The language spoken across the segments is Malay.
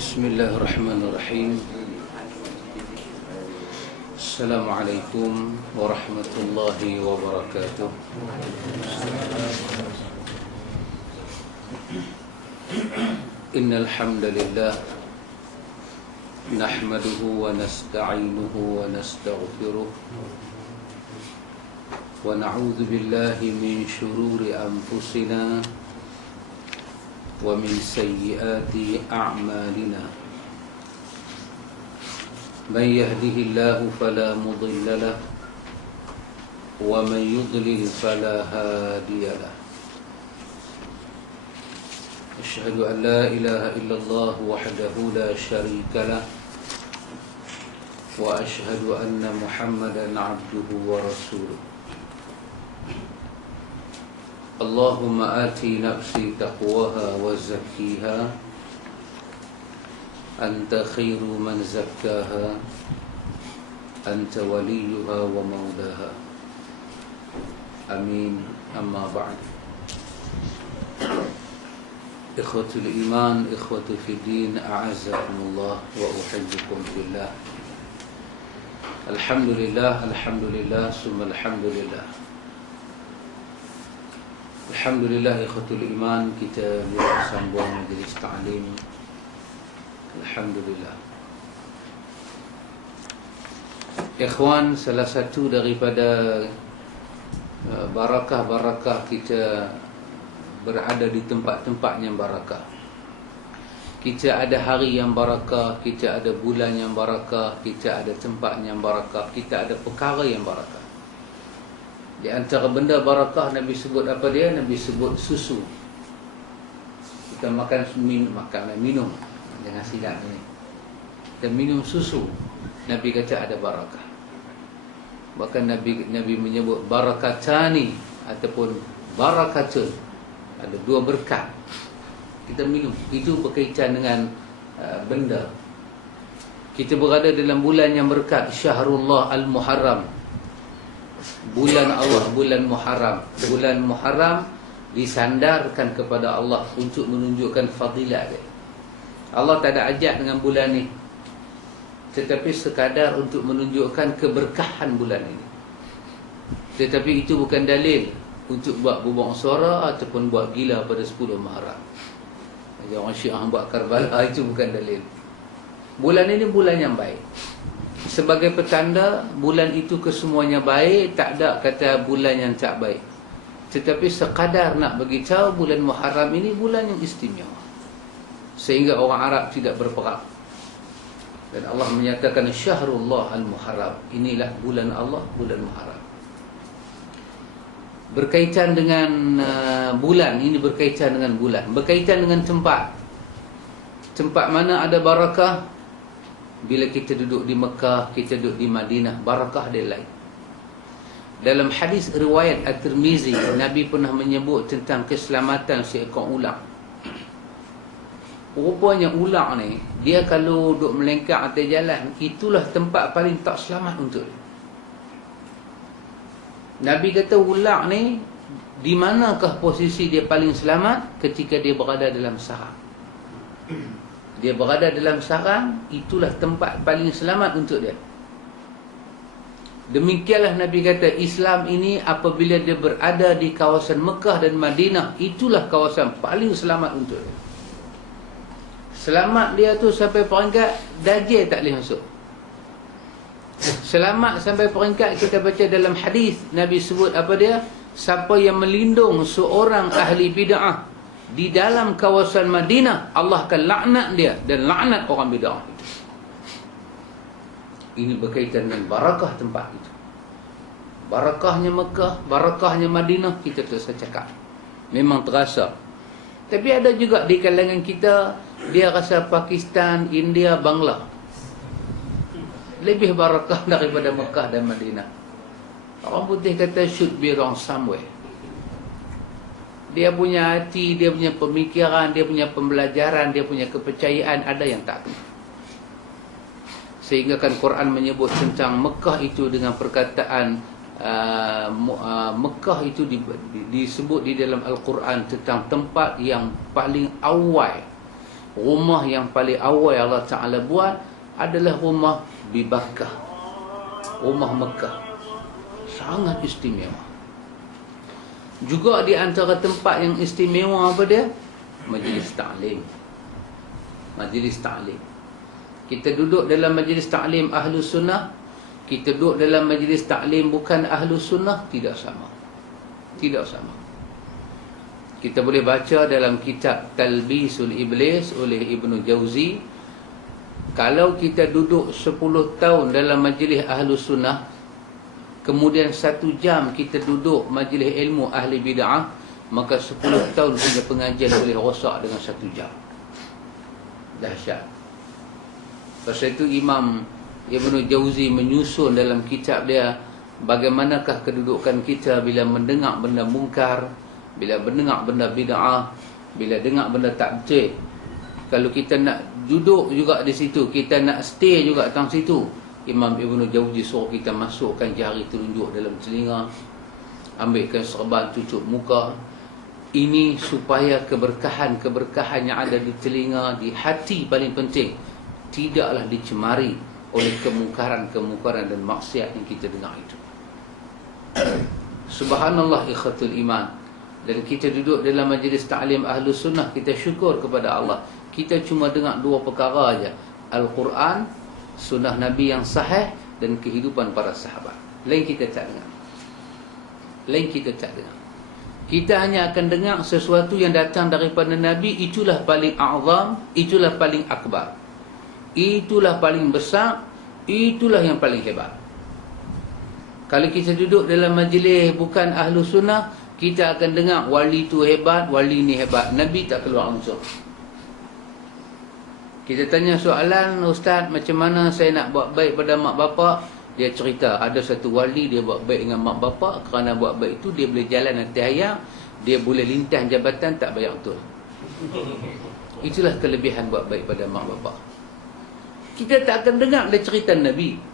Bismillahirrahmanirrahim. Assalamualaikum warahmatullahi wabarakatuh. Innal hamdalillah nahmaduhu wa nasta'inuhu wa nastaghfiruh wa na'udzu billahi min shururi anfusina wa min sayyiati a'malina. Man yahdihillahu fala mudilla lahu wa man yudlil fala hadiya lahu. Asyhadu an la ilaha illallah wahdahu la syarika lahu wa asyhadu anna Muhammadan 'abduhu wa rasuluh. Allahumma ati nafsi taqwaha wa zakkiha anta khairu man zakkaha anta waliyuha wa maulaha. Amin. Amma ba'd. Ikhwatul iman, ikhwatul fiddin, a'azzakumullah wa uhibbukum fillah. Alhamdulillah, alhamdulillah, summa alhamdulillah. Alhamdulillah ikhwatul iman, kita bersambung majlis ta'lim. Alhamdulillah. Ikhwan, salah satu daripada barakah-barakah kita berada di tempat-tempat yang barakah. Kita ada hari yang barakah, kita ada bulan yang barakah, kita ada tempat yang barakah, kita ada perkara yang barakah. Di antara benda barakah Nabi sebut apa dia? Nabi sebut susu. Kita makan minum. Jangan silap ni. Kita minum susu. Nabi kata ada barakah. Bahkan Nabi menyebut barakatani ataupun barakatun. Ada dua berkat. Kita minum. Itu berkaitan dengan benda. Kita berada dalam bulan yang berkat, Syahrullah Al-Muharram. Bulan Allah, bulan Muharram. Bulan Muharram disandarkan kepada Allah untuk menunjukkan fadilat dia. Allah tak ada ajak dengan bulan ni, tetapi sekadar untuk menunjukkan keberkahan bulan ini. Tetapi itu bukan dalil untuk buat bubong suara ataupun buat gila pada 10 Muharram. Orang Syiah buat Karbala, itu bukan dalil. Bulan ini bulan yang baik. Sebagai petanda bulan itu kesemuanya baik, tak ada kata bulan yang tak baik. Tetapi sekadar nak beritahu bulan Muharram ini bulan yang istimewa, sehingga orang Arab tidak berperang. Dan Allah menyatakan Syahrullah Al-Muharram, inilah bulan Allah, bulan Muharram. Berkaitan dengan bulan, ini berkaitan dengan bulan. Berkaitan dengan tempat. Tempat mana ada barakah? Bila kita duduk di Mekah, kita duduk di Madinah, barakah dia lain. Dalam hadis riwayat At-Tirmizi, Nabi pernah menyebut tentang keselamatan seekor ulang. Rupanya ulang ni, dia kalau duduk melengkak atas jalan, itulah tempat paling tak selamat untuk dia. Nabi kata ulang ni, di manakah posisi dia paling selamat? Ketika dia berada dalam sarang. Dia berada dalam sarang, itulah tempat paling selamat untuk dia. Demikianlah Nabi kata, Islam ini apabila dia berada di kawasan Mekah dan Madinah, itulah kawasan paling selamat untuk dia. Selamat dia tu sampai peringkat Dajjal tak boleh masuk. Selamat sampai peringkat kita baca dalam hadis, Nabi sebut apa dia? Siapa yang melindung seorang ahli bid'ah di dalam kawasan Madinah, Allah akan laknat dia dan laknat orang bid'ah itu. Ini berkaitan dengan barakah tempat itu. Barakahnya Mekah, barakahnya Madinah, kita terus cakap. Memang terasa. Tapi ada juga di kalangan kita, dia rasa Pakistan, India, Bangla lebih barakah daripada Mekah dan Madinah. Orang putih kata should be wrong somewhere. Dia punya hati, dia punya pemikiran, dia punya pembelajaran, dia punya kepercayaan, ada yang tak kena. Sehingga kan Quran menyebut tentang Mekah itu dengan perkataan Mekah itu disebut di dalam Al-Quran tentang tempat yang paling awal rumah yang paling awal Allah Ta'ala buat adalah rumah Bibakkah, rumah Mekah. Sangat istimewa. Juga di antara tempat yang istimewa apa dia? Majlis ta'lim. Majlis ta'lim. Kita duduk dalam majlis ta'lim Ahlus Sunnah, kita duduk dalam majlis ta'lim bukan Ahlus Sunnah, tidak sama. Tidak sama. Kita boleh baca dalam kitab Talbisul Iblis oleh Ibnu Jauzi, kalau kita duduk 10 tahun dalam majlis Ahlus Sunnah, kemudian 1 jam kita duduk majlis ilmu ahli bid'ah, maka 10 tahun punya pengajian boleh rosak dengan 1 jam. Dahsyat. Pasal itu Imam Ibnu Jauzi menyusun dalam kitab dia, bagaimanakah kedudukan kita bila mendengar benda mungkar, bila mendengar benda bid'ah, bila dengar benda takjid. Kalau kita nak duduk juga di situ, kita nak stay juga dalam situ, Imam Ibnu Jauzi suruh kita masukkan jari telunjuk dalam telinga, ambilkan serban tutup muka. Ini supaya keberkahan-keberkahan yang ada di telinga, di hati paling penting, tidaklah dicemari oleh kemungkaran-kemungkaran dan maksiat yang kita dengar itu. Subhanallah ikhwatul iman. Dan kita duduk dalam majlis ta'lim Ahlus Sunnah, kita syukur kepada Allah. Kita cuma dengar 2 perkara aja, Al-Quran, sunnah Nabi yang sahih, dan kehidupan para sahabat. Lain kita tak dengar. Lain kita tak dengar. Kita hanya akan dengar sesuatu yang datang daripada Nabi. Itulah paling a'zam, itulah paling akbar, itulah paling besar, itulah yang paling hebat. Kalau kita duduk dalam majlis bukan Ahlus Sunnah, kita akan dengar wali tu hebat, wali ni hebat. Nabi tak keluar langsung. Kita tanya soalan, Ustaz, macam mana saya nak buat baik pada mak bapak? Dia cerita, ada satu wali dia buat baik dengan mak bapak. Kerana buat baik itu, dia boleh jalan atas air, dia boleh lintah jabatan tak bayar betul. Itulah kelebihan buat baik pada mak bapak. Kita tak akan dengar dia cerita Nabi.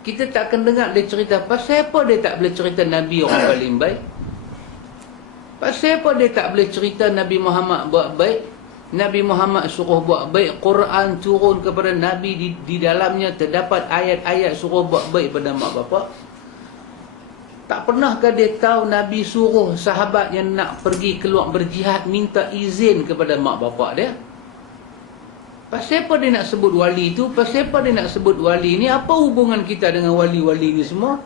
Kita tak akan dengar dia cerita, pasal apa dia tak boleh cerita Nabi orang paling baik? Pasal apa dia tak boleh cerita Nabi Muhammad buat baik? Nabi Muhammad suruh buat baik, Quran turun kepada Nabi, di dalamnya terdapat ayat-ayat suruh buat baik pada mak bapak. Tak pernahkah dia tahu Nabi suruh sahabat yang nak pergi keluar berjihad minta izin kepada mak bapak dia? Pasal apa dia nak sebut wali itu? Pasal apa dia nak sebut wali ni? Apa hubungan kita dengan wali-wali ni semua?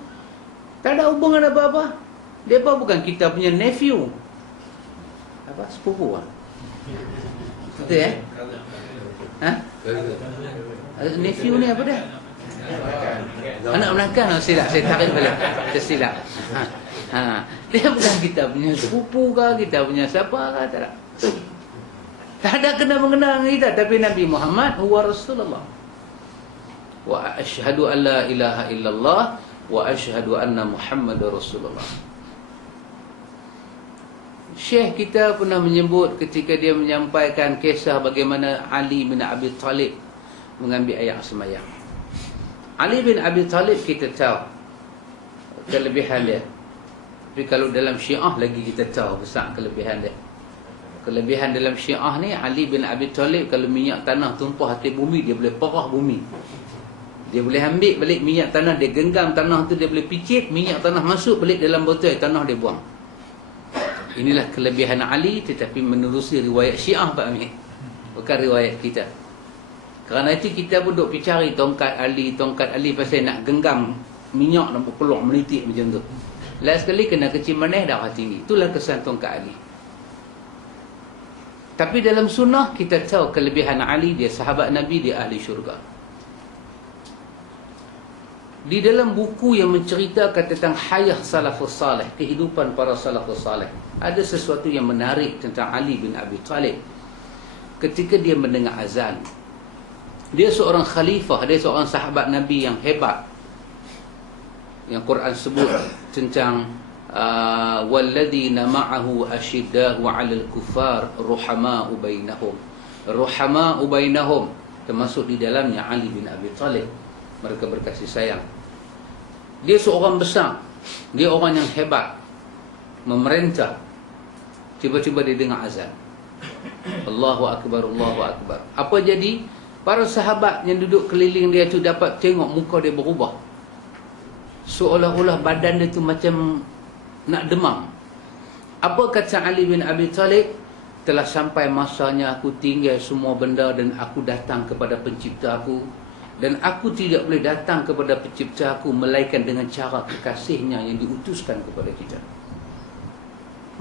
Tak ada hubungan apa-apa. Dia apa bukan kita punya nephew? Apa? Sepupu lah. Betul ha? Nephew ni apa dia? Anak belakang. Silap, saya tarik balik. Tersilap. Dia bukan kita punya sepupu ke, kita punya siapa ke, tak ada. Tak ada kena-mengena dengan kita. Tapi Nabi Muhammad huwa Rasulullah. Wa asyhadu an la ilaha illallah wa asyhadu anna Muhammadar Rasulullah. Syekh kita pernah menyebut ketika dia menyampaikan kisah bagaimana Ali bin Abi Talib mengambil ayat sembahyang. Ali bin Abi Talib kita tahu kelebihan dia. Tapi kalau dalam Syiah lagi kita tahu besar kelebihan dia. Kelebihan dalam Syiah ni, Ali bin Abi Talib kalau minyak tanah tumpah atas bumi, dia boleh perah bumi. Dia boleh ambil balik minyak tanah, dia genggam tanah tu, dia boleh picit, minyak tanah masuk balik dalam botol, tanah dia buang. Inilah kelebihan Ali, tetapi menerusi riwayat Syiah Pak Amir, bukan riwayat kita. Kerana itu kita pun duk cari tongkat Ali pasal nak genggam minyak dan berpeluang menitik macam tu. Last sekali kena kecil manis darah tinggi. Itulah kesan tongkat Ali. Tapi dalam sunnah kita tahu kelebihan Ali, dia sahabat Nabi, dia ahli syurga. Di dalam buku yang menceritakan tentang hayah salafus salih, kehidupan para salafus salih, ada sesuatu yang menarik tentang Ali bin Abi Talib. Ketika dia mendengar azan, dia seorang khalifah, dia seorang sahabat Nabi yang hebat, yang Quran sebut tentang walladzina ma'ahu asyidda'u 'alal kuffar ruhama'u bainahum. Ruhama'u bainahum termasuk di dalamnya Ali bin Abi Talib. Mereka berkasih sayang. Dia seorang besar, dia orang yang hebat, memerintah. Tiba-tiba dia dengar azan. Allahu Akbar, Allahu Akbar. Apa jadi? Para sahabat yang duduk keliling dia tu dapat tengok muka dia berubah. Seolah-olah badan dia tu macam nak demam. Apa kata Ali bin Abi Talib? Telah sampai masanya aku tinggal semua benda dan aku datang kepada pencipta aku. Dan aku tidak boleh datang kepada pencipta aku melainkan dengan cara kekasihnya yang diutuskan kepada kita.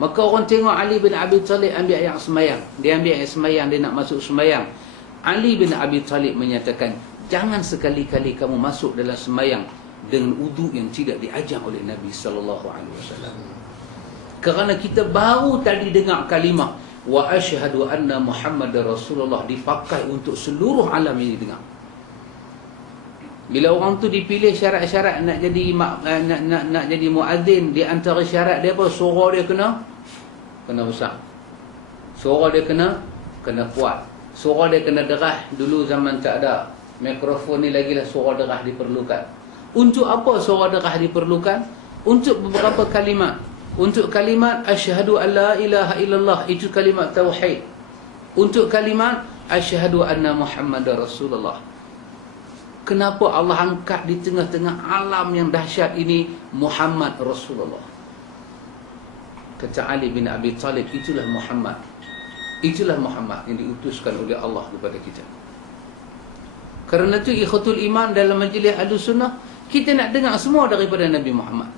Maka orang tengok Ali bin Abi Talib ambil ayat semayang. Dia ambil ayat semayang, dia nak masuk semayang. Ali bin Abi Talib menyatakan, jangan sekali-kali kamu masuk dalam semayang dengan wudu yang tidak diajar oleh Nabi SAW. Kerana kita baru tadi dengar kalimah wa asyhadu anna Muhammadar Rasulullah dipakai untuk seluruh alam ini dengar. Bila orang tu dipilih syarat-syarat nak jadi nak jadi muazzin, di antara syarat dia apa? Suara dia kena besar. Suara dia kena kuat. Suara dia kena derah. Dulu zaman tak ada mikrofon ni lagilah suara derah diperlukan. Untuk apa suara derah diperlukan? Untuk beberapa kalimat. Untuk kalimat asyhadu alla ilaha illallah, itu kalimat tauhid. Untuk kalimat asyhadu anna Muhammadar Rasulullah. Kenapa Allah angkat di tengah-tengah alam yang dahsyat ini Muhammad Rasulullah? Kata Ali bin Abi Talib, itulah Muhammad. Itulah Muhammad yang diutuskan oleh Allah kepada kita. Kerana itu ikhwatul iman, dalam majlis Ahlussunnah kita nak dengar semua daripada Nabi Muhammad.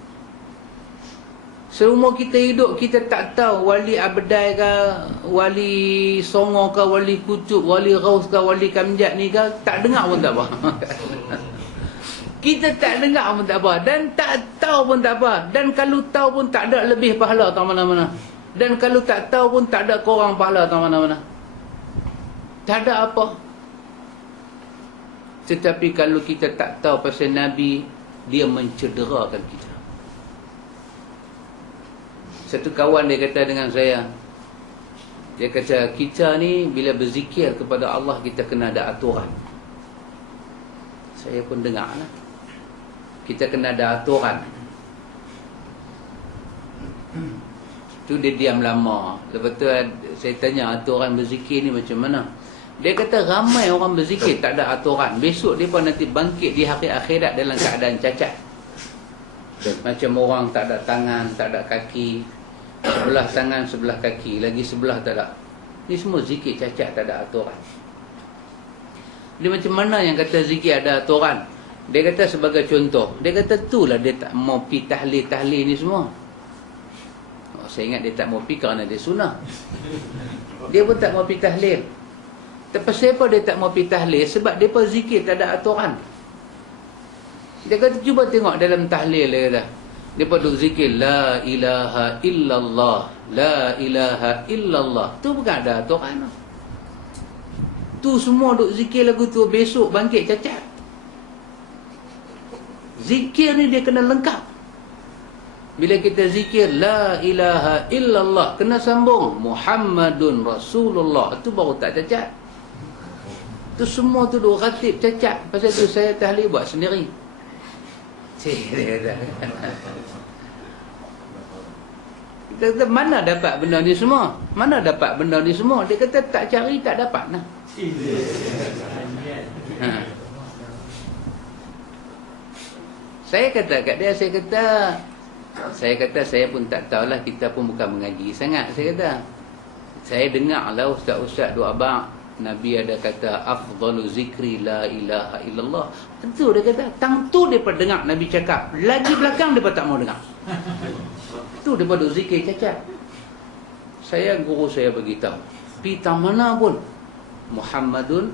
Seumur kita hidup, kita tak tahu wali Abdai ke, wali Songo ke, wali Kutub, wali Ghaus ke, wali Kamjat ni ke, tak dengar pun tak apa. Kita tak dengar pun tak apa, dan tak tahu pun tak apa. Dan kalau tahu pun tak ada lebih pahala tak mana-mana. Dan kalau tak tahu pun tak ada korang pahala tak mana-mana. Tak ada apa. Tetapi kalau kita tak tahu pasal Nabi, dia mencederakan kita. Satu kawan dia kata dengan saya, dia kata, kita ni bila berzikir kepada Allah, kita kena ada aturan. Saya pun dengar lah. Kita kena ada aturan. Tu dia diam lama. Lepas tu saya tanya, aturan berzikir ni macam mana? Dia kata ramai orang berzikir tak ada aturan. Besok dia pun nanti bangkit di hari akhirat dalam keadaan cacat. Macam orang tak ada tangan, tak ada kaki, sebelah tangan, sebelah kaki, lagi sebelah tak ada. Ni semua zikir cacat, tak ada aturan. Dia macam mana yang kata zikir ada aturan? Dia kata sebagai contoh, dia kata itulah dia tak mau pi tahlil-tahlil ni semua. Saya ingat dia tak mau pi kerana dia sunnah. Dia pun tak mau pi tahlil. Tapi siapa dia tak mau pi tahlil? Sebab dia pun zikir tak ada aturan. Dia kata cuba tengok dalam tahlil, dia kata dia pun duk zikir la ilaha illallah, la ilaha illallah. Tu bukan ada aturan. Tu semua duk zikir lagu tu, besok bangkit cacat. Zikir ni dia kena lengkap. Bila kita zikir la ilaha illallah, kena sambung Muhammadun Rasulullah, tu baru tak cacat. Tu semua tu duk ratib cacat. Pasal tu saya tahlil buat sendiri. Dia kata, mana dapat benda ni semua? Mana dapat benda ni semua? Dia kata tak cari tak dapat nah. Saya kata kat dia, saya kata saya pun tak tahulah, kita pun bukan mengaji sangat. Saya kata, saya dengar lah ustaz-ustaz duk abang, Nabi ada kata afdalu zikri la ilaha illallah. Tentu dia kata, tang tu depa dengar Nabi cakap, lagi belakang depa tak mau dengar. Tu depa duk zikir cacat. Saya guru saya beritahu, pi tang mana pun Muhammadun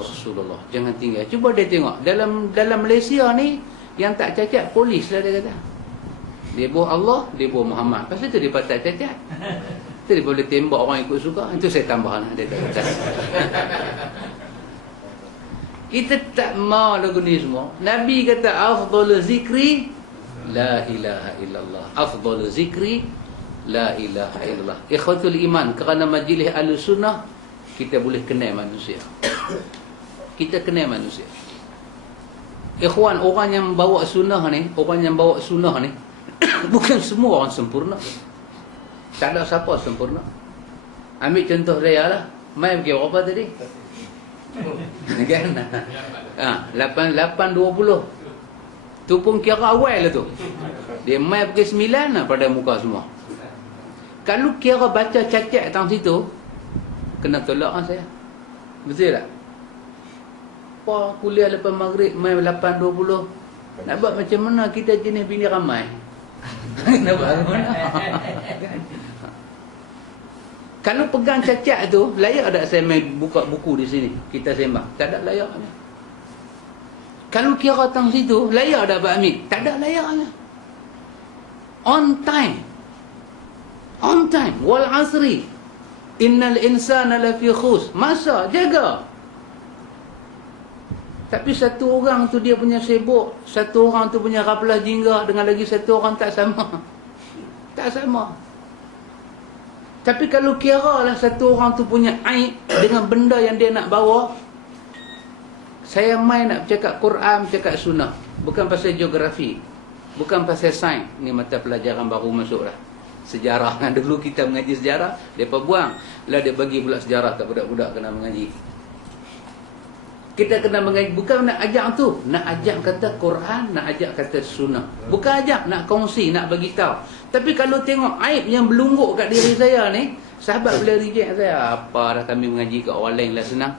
Rasulullah, jangan tinggal. Cuba dia tengok dalam Malaysia ni yang tak cacat polis lah, dia kata. Dia buah Allah, dia buah Muhammad. Pasal tu depa tak cacat. Dia boleh tembak orang ikut suka. Itu saya tambah lah. Dia kata. Kita tak mau lagu ni semua. Nabi kata afdalu zikri la ilaha illallah. Afdalu zikri la ilaha illallah. Ikhwatul iman, kerana majlis Ahlussunnah kita boleh kenal manusia. Kita kenal manusia. Ikhwan, orang yang bawa sunnah ni, bukan semua orang sempurna. Tak ada siapa sempurna. Ambil contoh saya lah. Mai pergi berapa tadi? Kan? 8.20. Tu pun kira awal lah tu. Dia mai pukul 9 lah pada muka semua. Kalau kira baca cacat tang situ, kena tolak lah saya. Betul tak? Apa kuliah lepas maghrib mai 8.20. Nak buat macam mana kita jenis bini ramai? Nak buat macam mana? Kalau pegang cacat tu, layak tak saya main buka buku di sini? Kita sembang. Tak ada layaknya. Kalau kira tang situ, layak tak Pak Hamid? Tak ada layaknya. On time. On time. Wal asri. Innal insana lafi khus. Masa, jaga. Tapi satu orang tu dia punya sibuk, satu orang tu punya rapalah jingga, dengan lagi satu orang tak sama. Tak sama. Tapi kalau kira lah satu orang tu punya aib dengan benda yang dia nak bawa, saya main nak bercakap Quran, bercakap sunnah. Bukan pasal geografi, bukan pasal sains. Ni mata pelajaran baru masuk dah. Sejarah. Dulu kita mengaji sejarah, mereka buang. Lah dia bagi pula sejarah kat budak-budak kena mengaji. Kita kena mengaji, bukan nak ajak tu, nak ajak kata Quran, nak ajak kata sunnah. Bukan ajak nak kongsi, nak bagi tahu. Tapi kalau tengok aib yang berlungguk kat diri saya ni, sahabat boleh reject saya. Apa dah kami mengaji kat orang lain lah senang.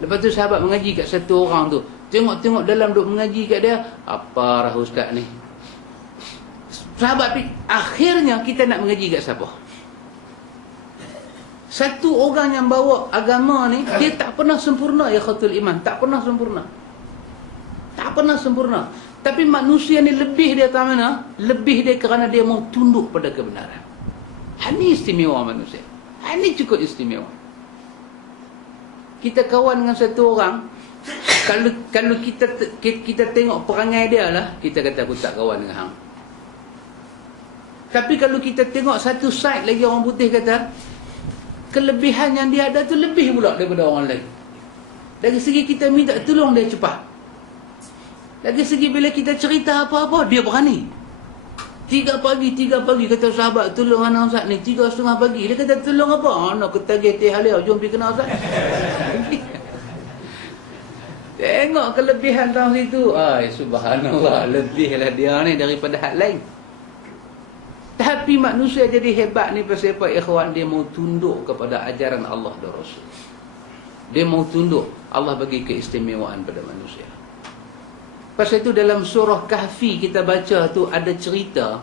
Lepas tu sahabat mengaji kat satu orang tu, tengok-tengok dalam duk mengaji kat dia, apa dah ustaz ni. Sahabat akhirnya kita nak mengaji kat siapa? Satu orang yang bawa agama ni, dia tak pernah sempurna, ya khatul iman. Tak pernah sempurna. Tak pernah sempurna. Tapi manusia ni lebih dia tak mana? Lebih dia kerana dia mau tunduk pada kebenaran. Ini istimewa manusia. Ini cukup istimewa. Kita kawan dengan satu orang, kalau kita tengok perangai dia lah, kita kata aku tak kawan dengan hang. Tapi kalau kita tengok satu side lagi, orang putih kata, kelebihan yang dia ada tu lebih pula daripada orang lain. Dari segi kita minta tolong dia cepat. Dari segi bila kita cerita apa-apa, dia berani. 3 pagi kata sahabat, tolong anak ustaz ni. 3:30 pagi, dia kata tolong apa? Anak ketagih teh halia, jom pergi kena ustaz. Tengok kelebihan tahun situ. Ay, subhanallah, lebihlah dia ni daripada hal lain. Tapi manusia jadi hebat ni pasal apa, ikhwan? Dia mau tunduk kepada ajaran Allah dan Rasul. Dia mau tunduk. Allah bagi keistimewaan pada manusia. Pasal itu dalam surah Kahfi kita baca tu ada cerita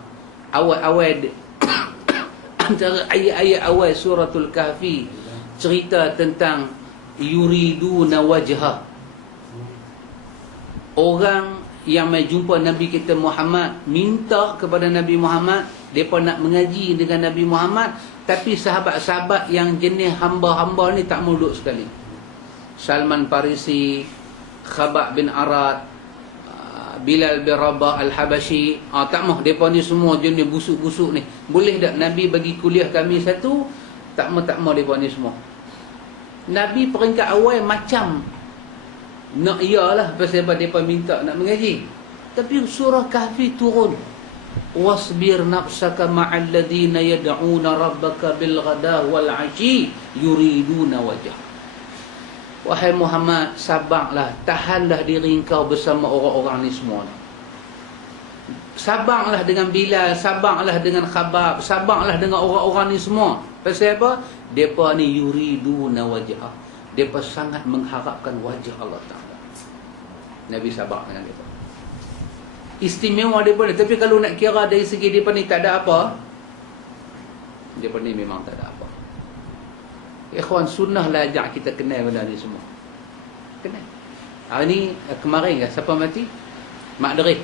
awal-awal antara ayat-ayat awal suratul Kahfi, cerita tentang yuriduna wajhah. Orang yang mai jumpa Nabi kita Muhammad, minta kepada Nabi Muhammad, mereka nak mengaji dengan Nabi Muhammad, tapi sahabat-sahabat yang jenis hamba-hamba ni tak mau duduk sekali. Salman Farisi, Khabab bin Arad, Bilal bin Rabah Al-Habashi, tak mau, mereka ni semua jenis busuk-busuk ni. Boleh tak Nabi bagi kuliah kami satu? Tak mau mereka ni semua. Nabi peringkat awal macam nak iyalah pasal mereka minta nak mengaji. Tapi surah Kahfi turun, wasbir nafsaka ma'al ladhina yad'una rabbaka bil ghada wal 'ashi yuriduna wajah. Wahai Muhammad, sabarlah, tahanlah diri engkau bersama orang-orang ni semua. Sabarlah dengan Bilal, sabarlah dengan Khabab, sabarlah dengan orang-orang ni semua. Pasal apa? Depa ni yuriduna wajah. Depa sangat mengharapkan wajah Allah Taala. Nabi sabar dengan depa. Istimewa depa ni. Tapi kalau nak kira dari segi depa ni tak ada apa, depa ni memang tak ada apa. Ikhwan, sunnah lah ajak kita kenal benda ni semua. Kenal. Hari ni kemarin kan siapa mati? Mak Derih.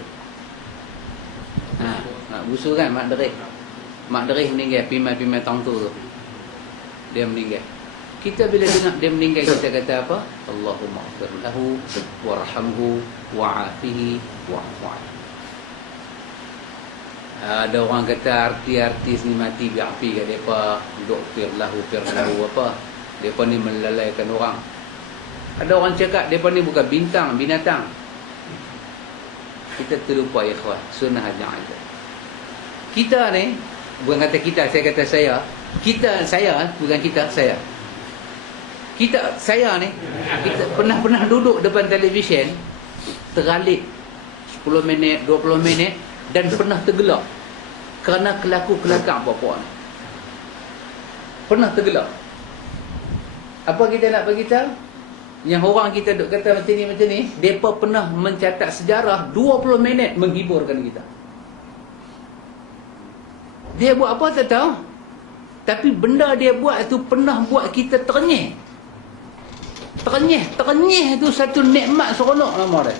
Busu kan Mak Derih. Mak Derih meninggal, pimai-pimai tahun tu. Dia meninggal. Kita bila dengar dia meninggal, kita kata apa? Allahumma ighfir lahu warhamhu wa'afihi wa'fu anhu. Ada orang kata artis ni mati biapi kat depa, doktor lahu apa. Depa ni melalaikan orang. Ada orang cakap depa ni bukan bintang, binatang. Kita terlupa ikhwan, sunnah aja. Kita ni, bukan kata kita, saya kata saya, Saya ni, kita pernah duduk depan televisyen, teralik 10 minit, 20 minit, dan pernah tergelak kerana kelakar puan-puan. Pernah tergelak. Apa kita nak beritahu? Yang orang kita duk kata macam ni, mereka pernah mencatat sejarah 20 minit menghiburkan kita. Dia buat apa tak tahu, tapi benda dia buat tu pernah buat kita ternyeh. Ternyeh tu satu nikmat seronok nama dia.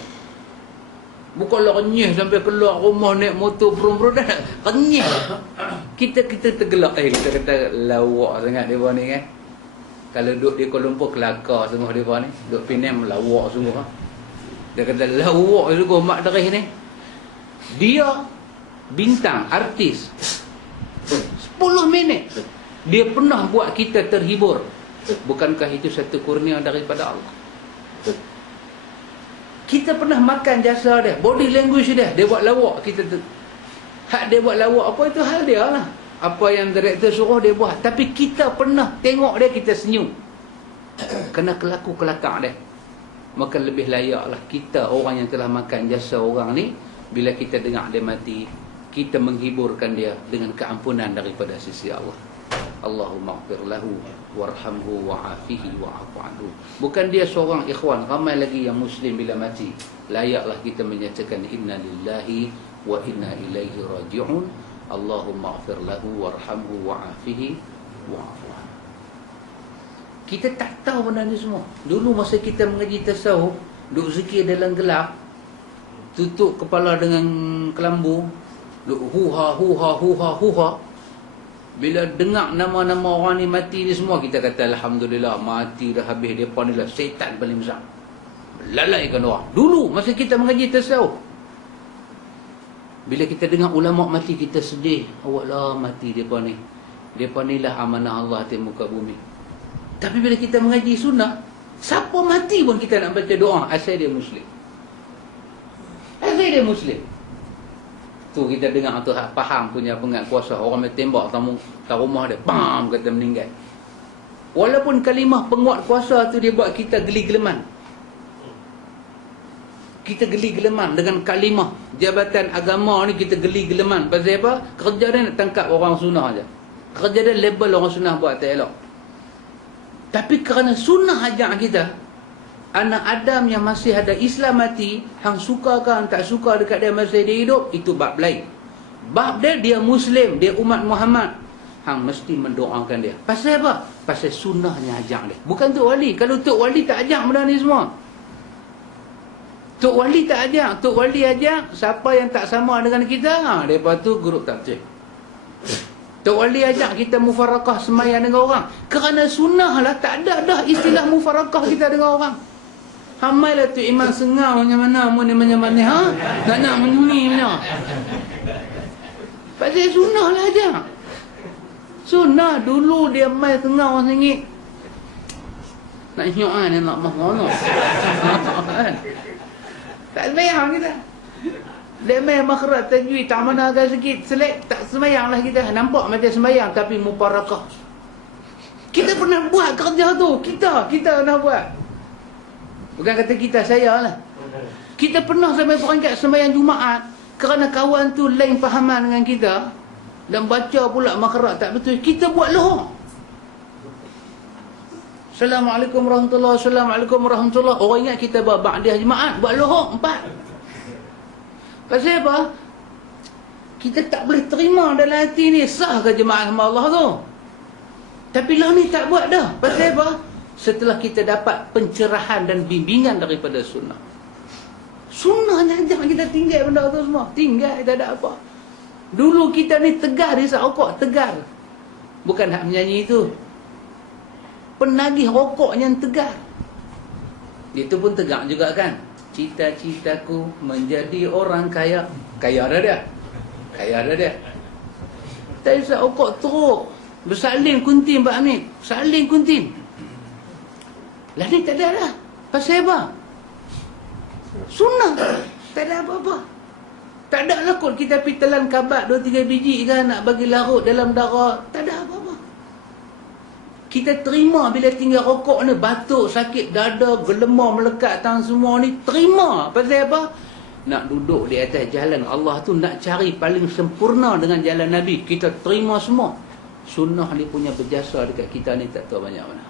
Bukanlah renyeh sampai keluar rumah naik motor brum-brum dah. Renyeh. Kita tergelak. Kita kata lawak sangat dia ni kan. Kalau duduk di Kuala Lumpur kelakar semua dia ni. Duduk Penang lawak semua. Dia kata lawak juga mak derih ni. Dia bintang, artis. 10 minit. Dia pernah buat kita terhibur. Bukankah itu satu kurnia daripada Allah? Kita pernah makan jasa dia, body language dia buat lawak. Hak dia buat lawak, apa itu hal dia lah. Apa yang director suruh dia buat. Tapi kita pernah tengok dia, kita senyum kena kelakar dia. Maka lebih layaklah kita, orang yang telah makan jasa orang ni, bila kita dengar dia mati, kita menghiburkan dia dengan keampunan daripada sisi Allah. Allahumma ighfir lahu warhamhu wa'afihi wa'afu anhu. Bukan dia seorang ikhwan, ramai lagi yang muslim bila mati. Layaklah kita menyatakan inna lillahi wa inna ilaihi raji'un. Allahumma ighfir lahu warhamhu wa'afihi wa'afu anhu. Kita tak tahu benda ni semua. Dulu masa kita mengaji tasawuf, duk zikir dalam gelap, tutup kepala dengan kelambu, duk huha huha huha huha. Bila dengar nama-nama orang ni mati ni semua, kita kata alhamdulillah, mati dah habis. Depa ni lah syaitan paling besar, melalaikan orang. Dulu masa kita mengaji tasawuf, bila kita dengar ulama mati, kita sedih. Awak lah mati depa ni. Depa ni lah amanah Allah di muka bumi. Tapi bila kita mengaji sunnah, siapa mati pun kita nak baca doa, asal dia muslim. Asal dia muslim. Tu kita dengar tu faham punya pengat kuasa. Orang main tembak tamu rumah dia, bam, kata meninggal. Walaupun kalimah penguat kuasa tu dia buat kita geli-geleman. Kita geli-geleman dengan kalimah jabatan agama ni, kita geli-geleman. Pasal apa? Kerja dia nak tangkap orang sunnah aja. Kerja dia label orang sunnah buat tak elok. Tapi kerana sunnah ajak kita, anak Adam yang masih ada Islam mati, hang suka ke hang tak suka dekat dia masa dia hidup, itu bab lain. Bab dia Muslim, dia umat Muhammad, hang mesti mendoakan dia. Pasal apa? Pasal sunnahnya ajak dia. Bukan Tok Wali. Kalau Tok Wali tak ajak benda ni semua. Tok Wali tak ajak. Tok Wali ajak siapa yang tak sama dengan kita, mereka tu grup takfir. Tok Wali ajak kita mufarakah semayang dengan orang. Kerana sunnah lah, tak ada dah istilah mufarakah kita dengan orang. Hamai lah tu imam sengau macam mana, macam mana, nak menyuni mana. Pasal sunnah lah aja. Sunnah dulu dia mai sengau sengit. Nak syok kan, dia nak mahal. Tak semayang kita. Dia mai makhraj tajwid, tak mana agak sikit, selek, tak semayang lah kita. Nampak macam semayang, tapi muparakah. Kita pernah buat kerja tu. Kita pernah buat. Bukan kata kita, saya lah. Kita pernah sampai perangkat sembahyang Jumaat kerana kawan tu lain fahaman dengan kita dan baca pula makhraj tak betul, kita buat lohor. Assalamualaikum warahmatullahi, Assalamualaikum warahmatullahi. Orang ingat kita buat ba'diyah Jumaat, buat lohor 4. Pasal apa? Kita tak boleh terima dalam hati ni, sah ke jemaah sama Allah tu? Tapi lah ni tak buat dah. Pasal apa? Setelah kita dapat pencerahan dan bimbingan daripada sunnah. Sunnahnya jangan kita tinggal benda tu semua. Tinggal, tak ada apa. Dulu kita ni tegar, risau rokok, tegar. Bukan hak menyanyi itu. Penagih rokok yang tegar. Itu pun tegar juga kan. Cita-citaku menjadi orang kaya. Kaya dah dia. Kaya dah dia. Tak risau rokok teruk. Bersalin kuntin Pak Hamid. Salin kuntin. Lah ni tak ada lah. Pasal apa? Sunnah. Tak ada apa-apa. Tak ada lah kot kita pergi telan kabat 2-3 biji kan nak bagi larut dalam darah. Tak ada apa-apa. Kita terima bila tinggal rokok ni, batuk, sakit dada, gelemar, melekat tangan semua ni, terima. Pasal apa? Nak duduk di atas jalan Allah tu, nak cari paling sempurna dengan jalan Nabi. Kita terima semua. Sunnah ni punya berjasa dekat kita ni tak tahu banyak mana.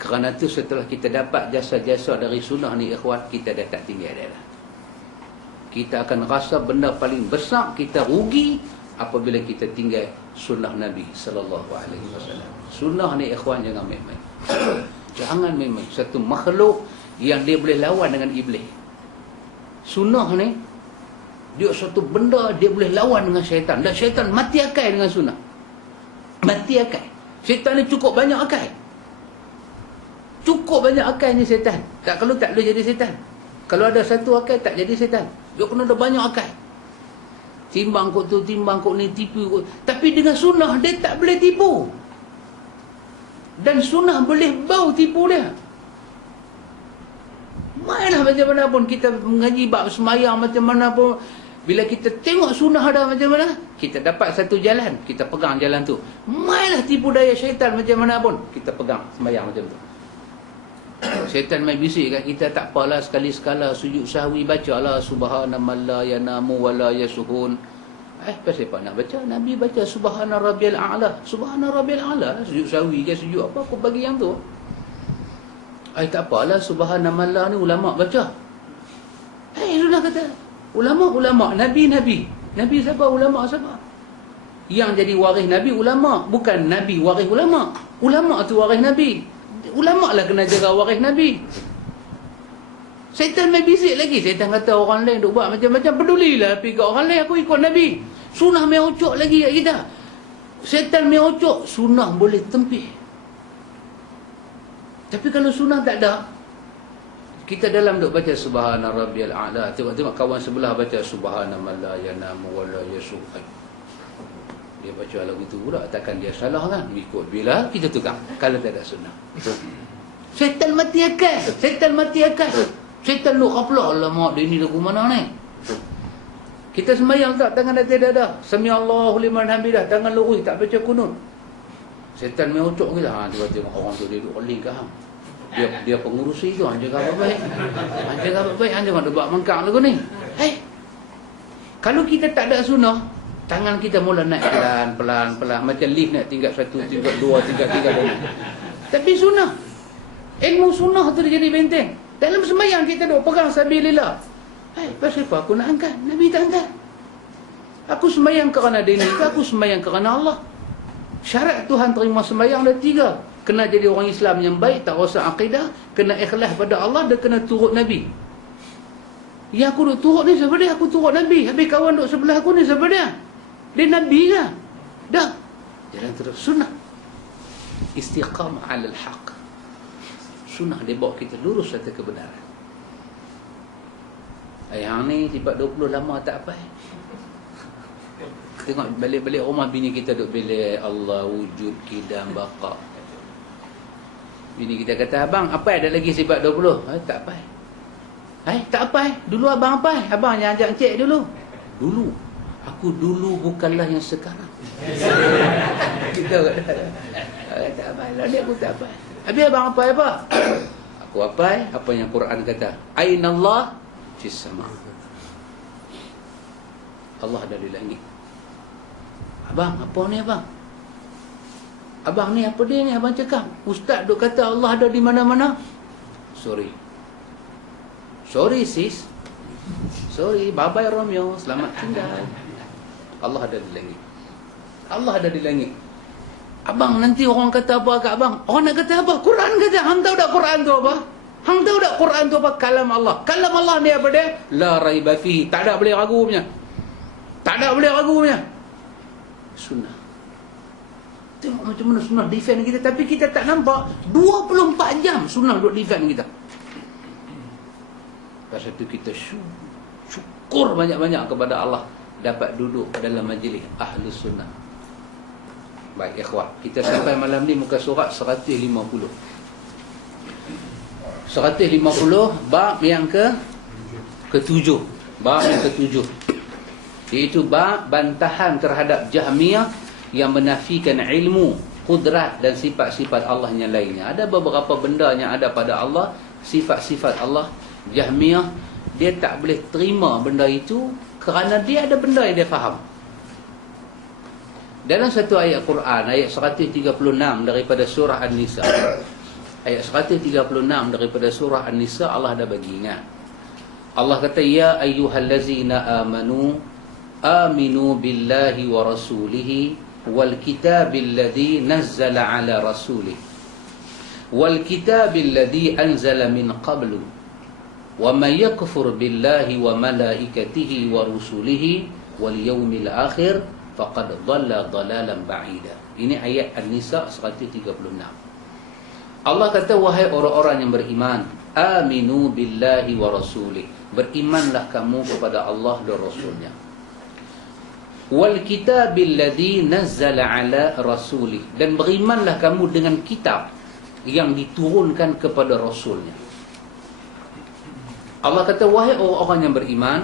Kerana tu setelah kita dapat jasa-jasa dari sunnah ni, ikhwan, kita dah tak tinggal dia lah. Kita akan rasa benda paling besar kita rugi apabila kita tinggal sunnah Nabi sallallahu alaihi wasallam. Sunnah ni, ikhwan, jangan main-main. Jangan main-main. Satu makhluk yang dia boleh lawan dengan iblis. Sunnah ni, dia satu benda dia boleh lawan dengan syaitan. Dan syaitan mati akal dengan sunnah. Mati akal. Syaitan ni cukup banyak akal. Cukup banyak akalnya syaitan. Tak, kalau tak boleh jadi syaitan. Kalau ada satu akal, tak jadi syaitan. Dia kena ada banyak akal. Timbang kot tu, timbang kot ni, tipu kot. Tapi dengan sunnah, dia tak boleh tipu. Dan sunnah boleh bau tipu dia. Mainlah macam mana pun kita mengaji bab semayang macam mana pun, bila kita tengok sunnah ada macam mana, kita dapat satu jalan, kita pegang jalan tu. Mainlah tipu daya syaitan macam mana pun, kita pegang semayang macam tu. Syaitan main bisik kat kita, tak apalah, sekali-sekala sujud sahwi bacalah subhana man la yanamu wa la yasuhun. Pasal apa nak baca? Nabi baca subhana rabbiyal a'la. Subhana rabbiyal a'la, sujud sahwi ke sujud apa, aku bagi yang tu. Tak apalah, subhana man la ni ulama baca. Sudah kata ulama, nabi siapa, ulama siapa? Yang jadi waris nabi ulama, bukan nabi waris ulama. Ulama tu waris nabi. Ulama lah kena jaga waris nabi. Syaitan main bisik lagi. Syaitan kata orang lain duk buat macam-macam, pedulilah pergi kat orang lain, aku ikut nabi. Sunnah main ocok lagi kat kita. Syaitan main ocok, sunnah boleh tempih. Tapi kalau sunnah tak ada, kita dalam duk baca subhana rabbiyal a'la, tengok-tengok kawan sebelah baca subhana man la yanamu wa la yasuhun. Dia baca lagu itu pula, takkan dia salah kan? Ikut bila kita tukar kalau tak ada sunnah. Syaitan mati akal. Syaitan lu khaplah, alamak dia ni lagu mana ni? Kita sembahyang tak, tangan atas dada, sami Allahu liman hamidah, tangan lurus, tak baca kunut. Syaitan main ocok kita. Dia tengok orang tu dia duduk oling ke hang. Dia pengurusi tu, jaga baik-baik. Jaga baik-baik, jangan dia buat mengkang lagu ni. Kalau kita tak ada sunnah, tangan kita mula naik pelan-pelan. Macam lift nak tingkat 1, tingkat 2, tingkat 3. Tapi sunnah, ilmu sunnah tu dia jadi benteng. Dalam sembahyang kita duk pegang sabilillah. Pasal apa aku nak angkat? Nabi tak angkat. Aku sembahyang kerana dia ni ke aku sembahyang kerana Allah? Syarat Tuhan terima sembahyang ada 3. Kena jadi orang Islam yang baik, tak rosak akidah, kena ikhlas pada Allah, dan kena turut Nabi. Yang aku duk turut ni siapa dia? Aku turut Nabi. Habis kawan duk sebelah aku ni siapa dia? Dia Nabi ke? Dah. Jalan terus sunnah. Istiqamah 'alal haq. Sunnah dia bawa kita lurus atas kebenaran. Yang ni tiba 20 lama tak apa. Tengok balik-balik rumah bini kita duk bila Allah wujud kidam baqa. Bini kita kata, abang apa ada lagi sifat 20? Tak apa. Tak apa. Dulu abang apa? Abang yang ajak encik dulu. Dulu. Aku dulu bukanlah yang sekarang. Kita kata apa? Dia aku tak apa. Habis abang apa? Aku apa yang Quran kata. Ainallah fis sama. Allah ada di langit. Abang, apa ni abang? Abang ni apa dia ni abang cakap? Ustaz duk kata Allah ada di mana-mana. Sorry sis. Sorry, bye-bye Romeo, selamat tinggal. Allah ada di langit. Allah ada di langit. Abang, nanti orang kata apa kat abang? Orang nak kata apa? Quran kata. Hang tahu tak Quran tu apa? Hang tahu tak Quran tu apa? Kalam Allah. Kalam Allah ni apa dia? La raiba fihi. Tak ada boleh ragu punya. Sunnah. Tengok macam mana sunnah defend kita. Tapi kita tak nampak 24 jam sunnah duk defend kita. Pasal tu kita syukur banyak-banyak kepada Allah dapat duduk dalam majlis Ahlus Sunnah. Baik ikhwah, kita sampai malam ni muka surat 150. 150 bab yang ke-7. Bab yang ke-7. Iaitu bab bantahan terhadap Jahmiyah yang menafikan ilmu kudrat dan sifat-sifat Allah yang lainnya. Ada beberapa benda yang ada pada Allah, sifat-sifat Allah. Jahmiyah, dia tak boleh terima benda itu kerana dia ada benda yang dia faham. Dalam satu ayat Quran, ayat 136 daripada surah An-Nisa, ayat 136 daripada surah An-Nisa, Allah dah bagi ingat. Allah kata, ya ayyuhallazina amanu aminu billahi wa rasulihi wal kitabil ladzi nazzala ala rasulih wal kitabil ladzi anzala min qablu wa may yakfur billahi wa malaikatihi wa rusulihi wal yawmil akhir faqad dhalla dhalalan ba'ida. Ini ayat An-Nisa 136. Allah kata, wahai orang-orang yang beriman, aminu billahi wa rasulih, berimanlah kamu kepada Allah dan Rasulnya. Wal kitabil ladzi nazzala ala rasulih, dan berimanlah kamu dengan kitab yang diturunkan kepada Rasulnya. Allah kata, wahai orang-orang yang beriman,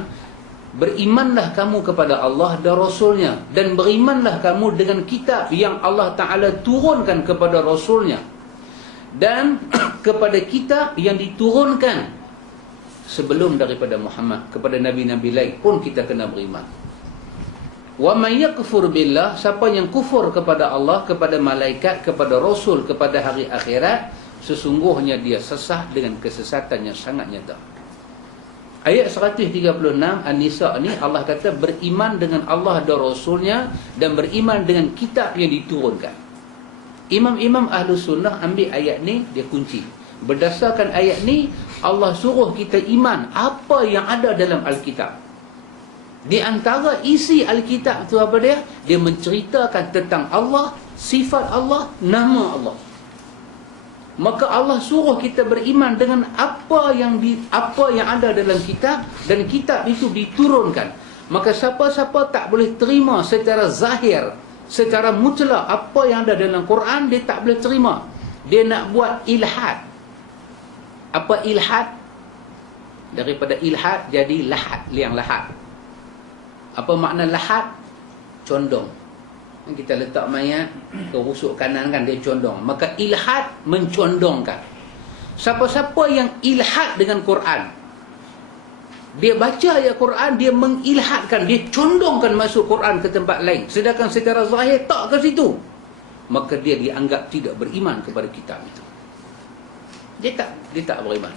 berimanlah kamu kepada Allah dan Rasulnya, dan berimanlah kamu dengan kitab yang Allah Ta'ala turunkan kepada Rasulnya, dan kepada kitab yang diturunkan sebelum daripada Muhammad, kepada Nabi-Nabi lain pun kita kena beriman. Wa may yakfur billah, siapa yang kufur kepada Allah, kepada malaikat, kepada Rasul, kepada hari akhirat, sesungguhnya dia sesat dengan kesesatan yang sangat nyata. Ayat 136 An-Nisa ni, Allah kata beriman dengan Allah dan Rasulnya, dan beriman dengan kitab yang diturunkan. Imam-imam Ahlu Sunnah ambil ayat ni, dia kunci. Berdasarkan ayat ni, Allah suruh kita iman apa yang ada dalam Alkitab. Di antara isi Alkitab tu apa dia? Dia menceritakan tentang Allah, sifat Allah, nama Allah. Maka Allah suruh kita beriman dengan apa yang ada dalam kitab, dan kitab itu diturunkan. Maka siapa-siapa tak boleh terima secara zahir, secara mutlak apa yang ada dalam Quran, dia tak boleh terima. Dia nak buat ilhad. Apa ilhad? Daripada ilhad jadi lahad, liang lahat. Apa makna lahat? Condong. Kita letak mayat ke rusuk kanan kan, dia condong. Maka ilhad mencondongkan. Siapa-siapa yang ilhad dengan Quran, dia baca ayat Quran, dia mengilhadkan, dia condongkan masuk Quran ke tempat lain, sedangkan secara zahir tak ke situ, maka dia dianggap tidak beriman kepada kitab itu. Dia tak beriman.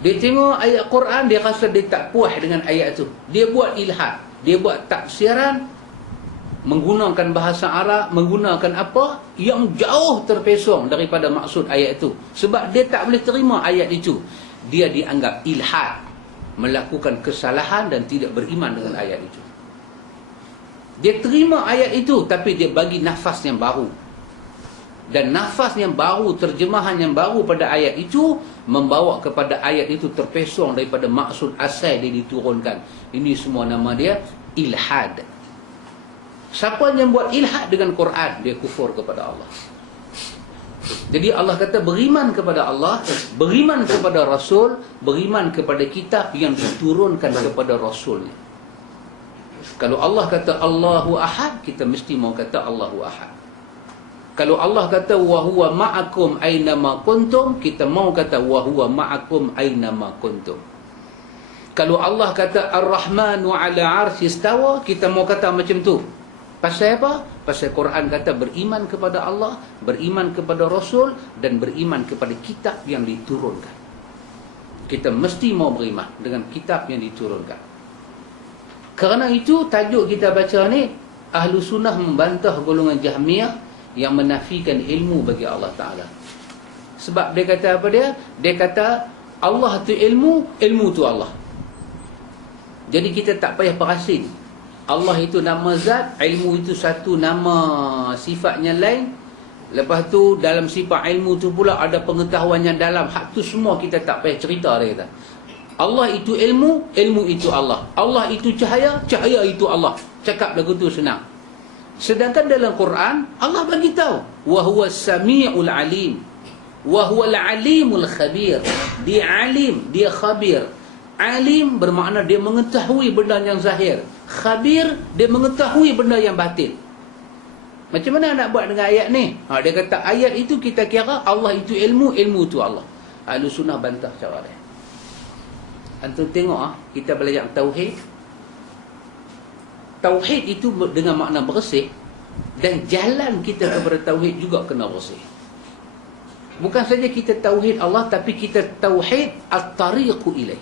Dia tengok ayat Quran, dia rasa dia tak puas dengan ayat itu, dia buat ilhad, dia buat tafsiran menggunakan bahasa Arab, menggunakan apa yang jauh terpesong daripada maksud ayat itu. Sebab dia tak boleh terima ayat itu, dia dianggap ilhad, melakukan kesalahan dan tidak beriman dengan ayat itu. Dia terima ayat itu, tapi dia bagi nafas yang baru. Dan nafas yang baru, terjemahan yang baru pada ayat itu, membawa kepada ayat itu terpesong daripada maksud asal dia diturunkan. Ini semua nama dia ilhad. Siapa yang buat ilhad dengan Quran, dia kufur kepada Allah. Jadi Allah kata beriman kepada Allah, beriman kepada Rasul, beriman kepada kitab yang diturunkan kepada Rasulnya. Kalau Allah kata Allahu Ahad, kita mesti mau kata Allahu Ahad. Kalau Allah kata wa huwa ma'akum aynama kuntum, kita mau kata wa huwa ma'akum aynama kuntum. Kalau Allah kata Ar-Rahmanu 'ala 'arsy istawa, kita mau kata macam tu. Pasal apa? Pasal Quran kata beriman kepada Allah, beriman kepada Rasul, dan beriman kepada kitab yang diturunkan. Kita mesti mau beriman dengan kitab yang diturunkan. Kerana itu tajuk kita baca ni, Ahlu Sunnah membantah golongan Jahmiyah yang menafikan ilmu bagi Allah Ta'ala. Sebab dia kata apa dia? Dia kata Allah tu ilmu, ilmu tu Allah. Jadi kita tak payah perasin. Allah itu nama zat, ilmu itu satu nama sifatnya lain. Lepas tu dalam sifat ilmu tu pula ada pengetahuan yang dalam. Hak tu semua kita tak payah cerita, dia kata. Allah itu ilmu, ilmu itu Allah. Allah itu cahaya, cahaya itu Allah. Cakap lagu tu senang. Sedangkan dalam Quran Allah bagi tahu wa huwas samiul alim, wa huwal alimul khabir. Dia alim, dia khabir. Alim bermakna dia mengetahui benda yang zahir. Khabir, dia mengetahui benda yang batin. Macam mana nak buat dengan ayat ni? Dia kata ayat itu kita kira Allah itu ilmu, ilmu itu Allah. Ahlu sunnah bantah cara dia. Antum tengok kita belajar tauhid. Tauhid itu dengan makna bersih, dan jalan kita kepada tauhid juga kena bersih. Bukan saja kita tauhid Allah, tapi kita tauhid at-tariqu ilaih.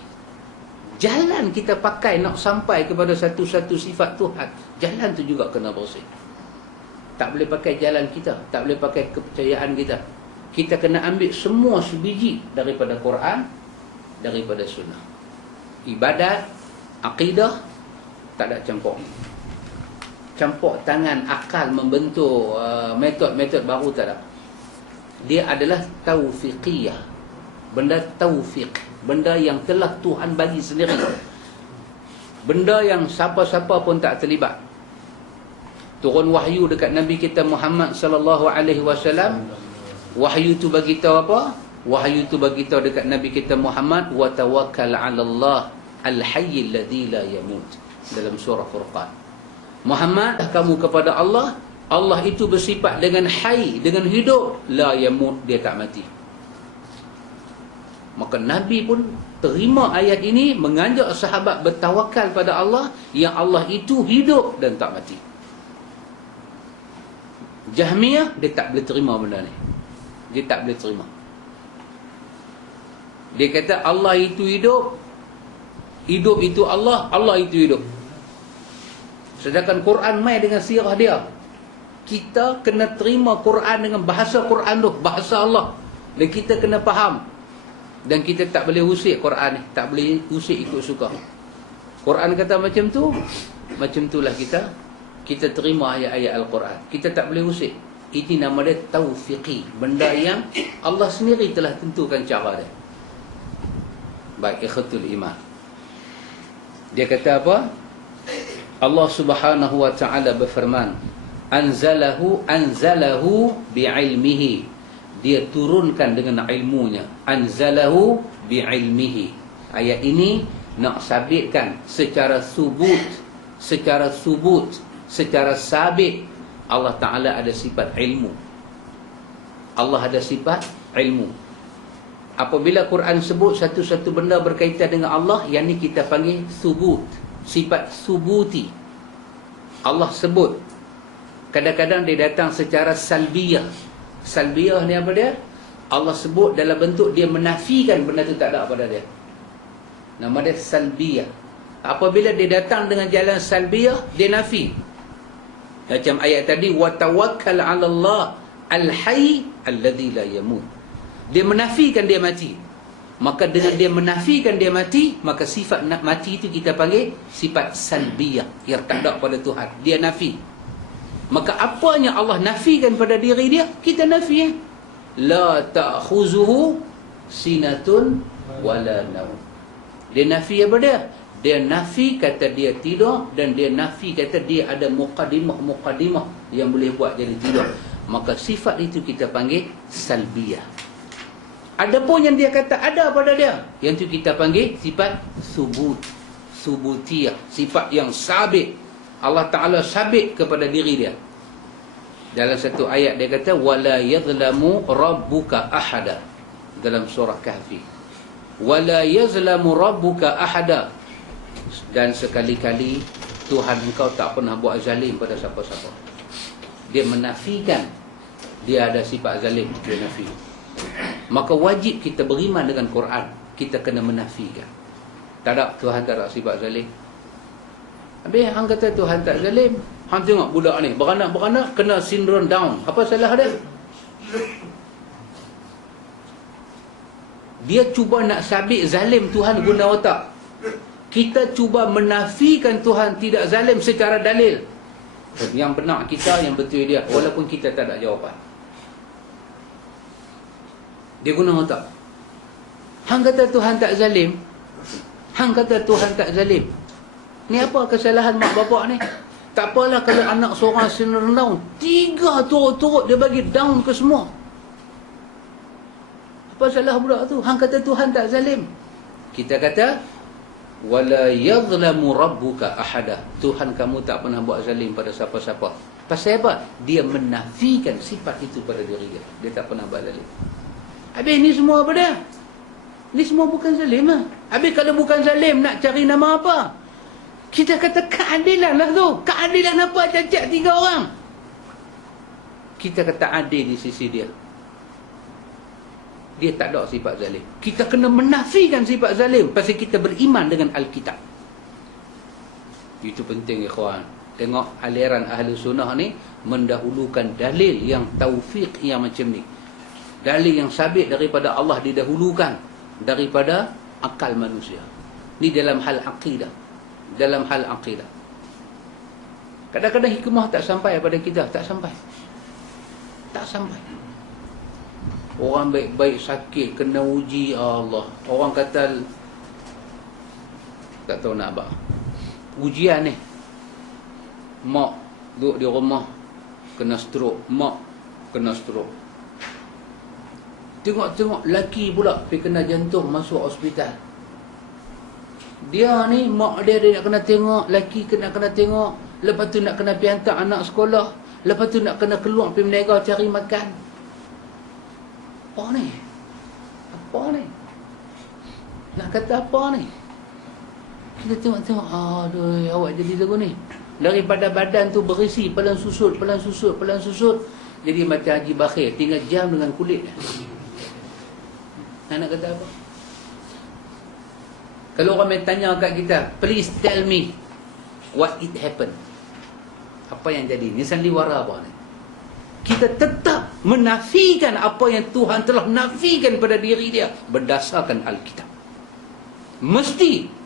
Jalan kita pakai nak sampai kepada satu-satu sifat Tuhan, jalan tu juga kena bersih. Tak boleh pakai jalan kita, tak boleh pakai kepercayaan kita. Kita kena ambil semua sebiji daripada Quran, daripada sunnah. Ibadat, akidah, tak ada campur. Campur tangan akal membentuk metod-metod baru, tak ada. Dia adalah taufiqiyah. Benda taufiq, benda yang telah Tuhan bagi sendiri. Benda yang siapa-siapa pun tak terlibat. Turun wahyu dekat Nabi kita Muhammad sallallahu alaihi wasallam. Wahyu tu bagi tahu apa? Wahyu tu bagi tahu dekat Nabi kita Muhammad, wa tawakkal 'ala Allah al-hayy alladhi la yamut, dalam surah Furqan. Muhammad, kamu kepada Allah. Allah itu bersifat dengan hayy, dengan hidup, la yamut, dia tak mati. Maka Nabi pun terima ayat ini, mengajak sahabat bertawakal pada Allah, yang Allah itu hidup dan tak mati. Jahmiyah, dia tak boleh terima benda ni. Dia tak boleh terima. Dia kata Allah itu hidup, hidup itu Allah, Allah itu hidup. Sedangkan Quran mai dengan sirah dia. Kita kena terima Quran dengan bahasa Quran tu, bahasa Allah. Dan kita kena faham. Dan kita tak boleh usik Quran ni, tak boleh usik ikut suka. Quran kata macam tu, macam itulah kita terima ayat-ayat Al-Quran. Kita tak boleh usik. Ini nama dia taufiqi. Benda yang Allah sendiri telah tentukan cara dia. Baik, ikhwatul iman. Dia kata apa? Allah Subhanahu wa ta'ala berfirman, anzalahu bi'ilmihi. Dia turunkan dengan ilmunya. Anzalahu bi'ilmihi. Ayat ini nak sabitkan secara subut, secara sabit, Allah Ta'ala ada sifat ilmu. Allah ada sifat ilmu. Apabila Quran sebut satu-satu benda berkaitan dengan Allah, yang ni kita panggil subut, sifat subuti. Allah sebut. Kadang-kadang dia datang secara salbiyah. Salbiyah ni apa dia? Allah sebut dalam bentuk dia menafikan benda tu tak ada pada dia. Nama dia salbiyah. Apabila dia datang dengan jalan salbiyah, dia nafi. Macam ayat tadi, wa tawakkal 'ala Allah al-hayy alladhi la yamut. Dia menafikan dia mati. Maka dengan dia menafikan dia mati, maka sifat mati itu kita panggil sifat salbiyah, yang tak ada pada Tuhan. Dia nafi. Maka apa yang Allah nafikan pada diri dia, kita nafi. La ta'khuzuhu sinatun wala naum. Dia nafi apa dia? Dia nafi kata dia tidur, dan dia nafi kata dia ada muqaddimah yang boleh buat jadi tidur. Maka sifat itu kita panggil salbiyah. Adapun yang dia kata ada pada dia, yang itu kita panggil sifat subutiyah, sifat yang sabit. Allah Ta'ala sabit kepada diri dia. Dalam satu ayat dia kata, wala yazlamu rabbuka ahada, dalam surah Kahfi. Wala yazlamu rabbuka ahada. Dan sekali-kali Tuhan engkau tak pernah buat zalim pada siapa-siapa. Dia menafikan dia ada sifat zalim, dia nafi. Maka wajib kita beriman dengan Quran, kita kena menafikan. Tak ada, Tuhan tak ada sifat zalim. Habis hang kata Tuhan tak zalim, hang tengok budak ni beranak-beranak kena sindrom Down. Apa salah dia? Dia cuba nak sabit zalim Tuhan guna otak. Kita cuba menafikan Tuhan tidak zalim secara dalil. Yang benar kita, yang betul dia, walaupun kita tak ada jawapan. Dia guna otak. Hang kata Tuhan tak zalim, hang kata Tuhan tak zalim. Ni apa kesalahan mak bapak ni? Tak apalah kalau anak seorang sindrom Down, 3 turut-turut dia bagi down ke semua. Apa salah budak tu? Hang kata Tuhan tak zalim. Kita kata wala yazlamu rabbuka ahada. Tuhan kamu tak pernah buat zalim pada siapa-siapa. Pasal apa? Dia menafikan sifat itu pada diri dia. Dia tak pernah buat zalim. Habis ni semua apa dah? Ni semua bukan zalim lah. Habis kalau bukan zalim, nak cari nama apa? Kita kata keadilan lah tu. Keadilan apa cacat 3 orang? Kita kata adil di sisi dia. Dia tak ada sifat zalim. Kita kena menafikan sifat zalim pasal kita beriman dengan Alkitab. Itu penting, ikhwan. Tengok aliran ahli sunnah ni mendahulukan dalil yang taufiq yang macam ni. Dalil yang sabit daripada Allah didahulukan daripada akal manusia. Ni dalam hal akidah. Dalam hal akidah. Kadang-kadang hikmah tak sampai pada kita. Tak sampai. Tak sampai. Orang baik-baik sakit, kena uji Allah. Orang kata, tak tahu nak apa. Ujian ni. Mak duduk di rumah, kena stroke. Mak kena stroke. Tengok-tengok laki pula pergi kena jantung, masuk hospital. Dia ni, mak dia nak kena tengok, laki kena tengok. Lepas tu nak kena pergi hantar anak sekolah. Lepas tu nak kena keluar pergi berniaga cari makan. Apa ni? Apa ni? Nak kata apa ni? Kita tengok-tengok, aduh, awak jadi lagu ni. Daripada badan tu berisi pelan susut. Jadi macam Haji Bakhir, tinggal jam dengan kulit. Nak kata apa? Kalau orang tanya kat kita, please tell me what it happened. Apa yang jadi? Ni sandiwara apa ni? Kita tetap menafikan apa yang Tuhan telah nafikan pada diri dia berdasarkan Alkitab. Mesti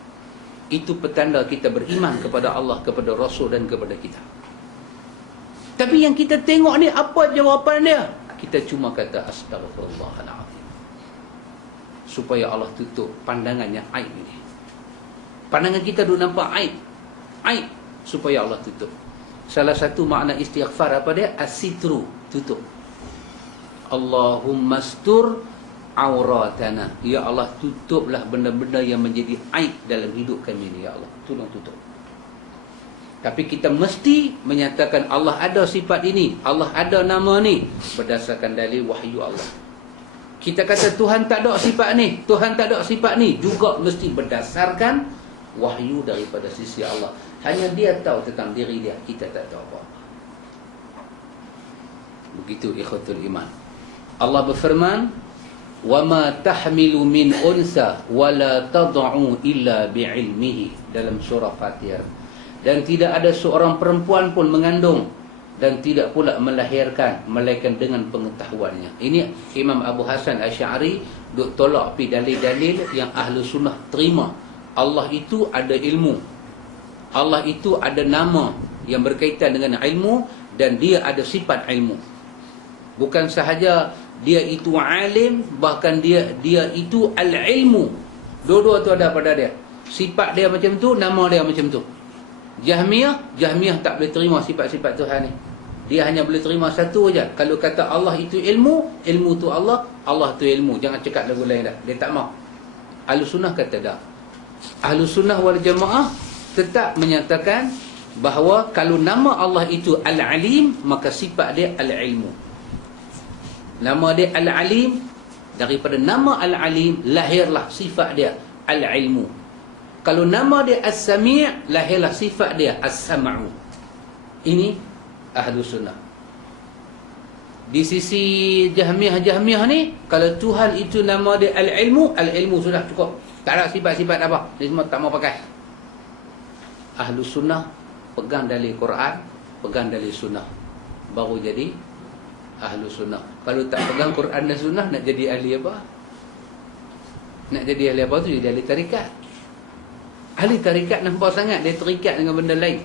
itu petanda kita beriman kepada Allah, kepada Rasul dan kepada kita. Tapi yang kita tengok ni, apa jawapan dia? Kita cuma kata astagfirullahaladzim, supaya Allah tutup pandangan yang aib ini. Pandangan kita duk nampak aib, supaya Allah tutup. Salah satu makna istighfar apa dia? As-sitru, tutup. Allahumma astur auratana. Ya Allah, tutuplah benda-benda yang menjadi aib dalam hidup kami ni, ya Allah. Tolong tutup. Tapi kita mesti menyatakan Allah ada sifat ini, Allah ada nama ni berdasarkan dalil wahyu Allah. Kita kata Tuhan tak ada sifat ni, Tuhan tak ada sifat ni, juga mesti berdasarkan wahyu daripada sisi Allah. Hanya dia tahu tentang diri dia, kita tak tahu apa-apa. Begitu ikhwatul iman. Allah berfirman, وَمَا تَحْمِلُ مِنْ أُنْثَى وَلَا تَضَعُ إِلَّا بِعِلْمِهِ, dalam surah Fatihah. Dan tidak ada seorang perempuan pun mengandung dan tidak pula melahirkan melainkan dengan pengetahuannya. Ini Imam Abu Hasan Asy'ari duk tolak pi dalil-dalil yang ahlu sunnah terima. Allah itu ada ilmu, Allah itu ada nama yang berkaitan dengan ilmu, dan dia ada sifat ilmu. Bukan sahaja dia itu alim, bahkan dia itu al-ilmu. Dua-dua tu ada pada dia. Sifat dia macam tu, nama dia macam tu. Jahmiyah tak boleh terima sifat-sifat Tuhan ni. Dia hanya boleh terima satu aja. Kalau kata Allah itu ilmu, ilmu tu Allah, Allah tu ilmu. Jangan cakap lagu lain dah. Dia tak mau. Ahlus sunnah kata dah. Ahlus sunnah wal jamaah tetap menyatakan bahawa kalau nama Allah itu al-alim, maka sifat dia al-ilmu. Nama dia al-alim, daripada nama al-alim lahirlah sifat dia al-ilmu. Kalau nama dia as-sami', lahirlah sifat dia as-sam'u. Ini ahlu sunnah. Di sisi Jahmiyah ni, kalau Tuhan itu nama dia al-ilmu, al-ilmu sudah cukup. Tak ada sifat-sifat apa. Dia semua tak mau pakai. Ahlu sunnah pegang dalil Quran, pegang dalil sunnah, baru jadi ahlu sunnah. Kalau tak pegang Quran dan sunnah, nak jadi ahli apa? Nak jadi ahli apa tu? Jadi ahli tarikat. Ahli tarikat nampak sangat dia terikat dengan benda lain.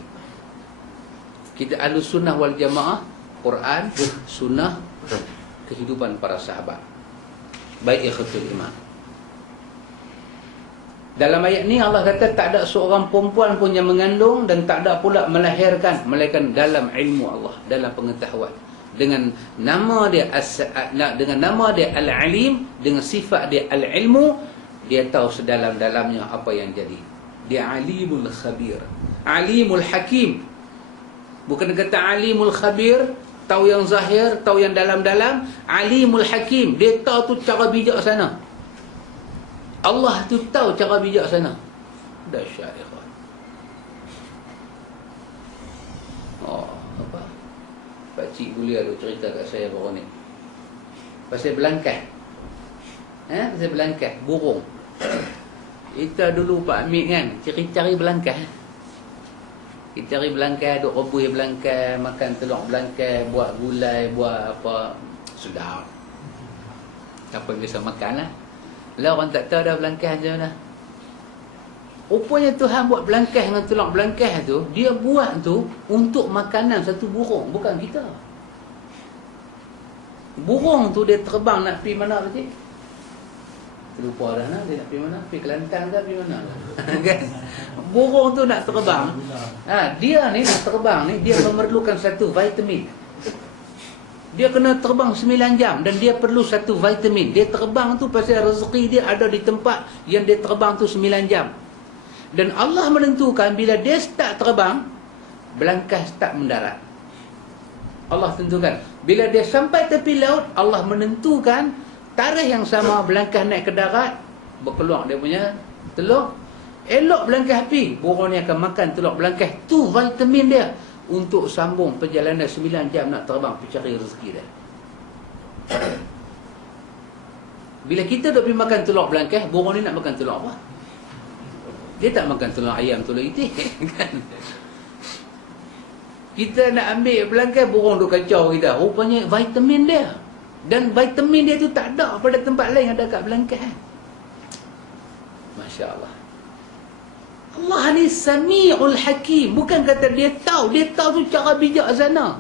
Kita ahlu sunnah wal jamaah, Quran, sunnah, kehidupan para sahabat. Baik ikhwatul iman. Dalam ayat ni Allah kata tak ada seorang perempuan pun yang mengandung dan tak ada pula melahirkan, melainkan dalam ilmu Allah, dalam pengetahuan. Dengan nama dia al-alim, dengan sifat dia al-ilmu, dia tahu sedalam-dalamnya apa yang jadi. Dia alimul khabir, alimul hakim. Bukan kata alimul khabir, tahu yang zahir, tahu yang dalam-dalam. Alimul hakim, dia tahu tu cara bijak sana. Allah tu tahu cara bijak sana. Dahsyat ikhwan. Oh, apa? Pakcik Bulia tu cerita kat saya baru ni. Pasal belangkas. Pasal belangkas, burung. Kita dulu Pak Amit kan, cari belangkas. Kita cari belangkas, duk rebus belangkas, makan telur belangkas, buat gulai, buat apa, sedap. Apa yang biasa makan lah. Lah orang tak tahu dah belangkas macam mana. Rupanya Tuhan buat belangkas dengan telur belangkas tu, dia buat tu untuk makanan satu burung, bukan kita. Burung tu dia terbang nak pergi mana tadi? Lupa dah nak, dia nak pergi mana? Pergi Kelantan ke pergi mana? Kan? Burung tu nak terbang. Dia ni nak terbang ni, dia memerlukan satu vitamin. Dia kena terbang 9 jam dan dia perlu satu vitamin. Dia terbang tu pasal rezeki dia ada di tempat yang dia terbang tu 9 jam. Dan Allah menentukan bila dia start terbang, belangkas start mendarat. Allah tentukan. Bila dia sampai tepi laut, Allah menentukan tarikh yang sama, belangkas naik ke darat, berkeluar dia punya telur. Elok belangkas api, burung ni akan makan telur belangkas. Tu vitamin dia untuk sambung perjalanan 9 jam nak terbang pergi cari rezeki dia. Bila kita duk pergi makan telur belangkas, burung ni nak makan telur apa? Dia tak makan telur ayam, telur itik kan? Kita nak ambil belangkas, burung duk kacau kita. Rupanya vitamin dia. Dan vitamin dia tu tak ada pada tempat lain, ada kat belangkas. Masya Allah. Allah ni Sami'ul Hakim. Bukan kata dia tahu tu cara bijak sana.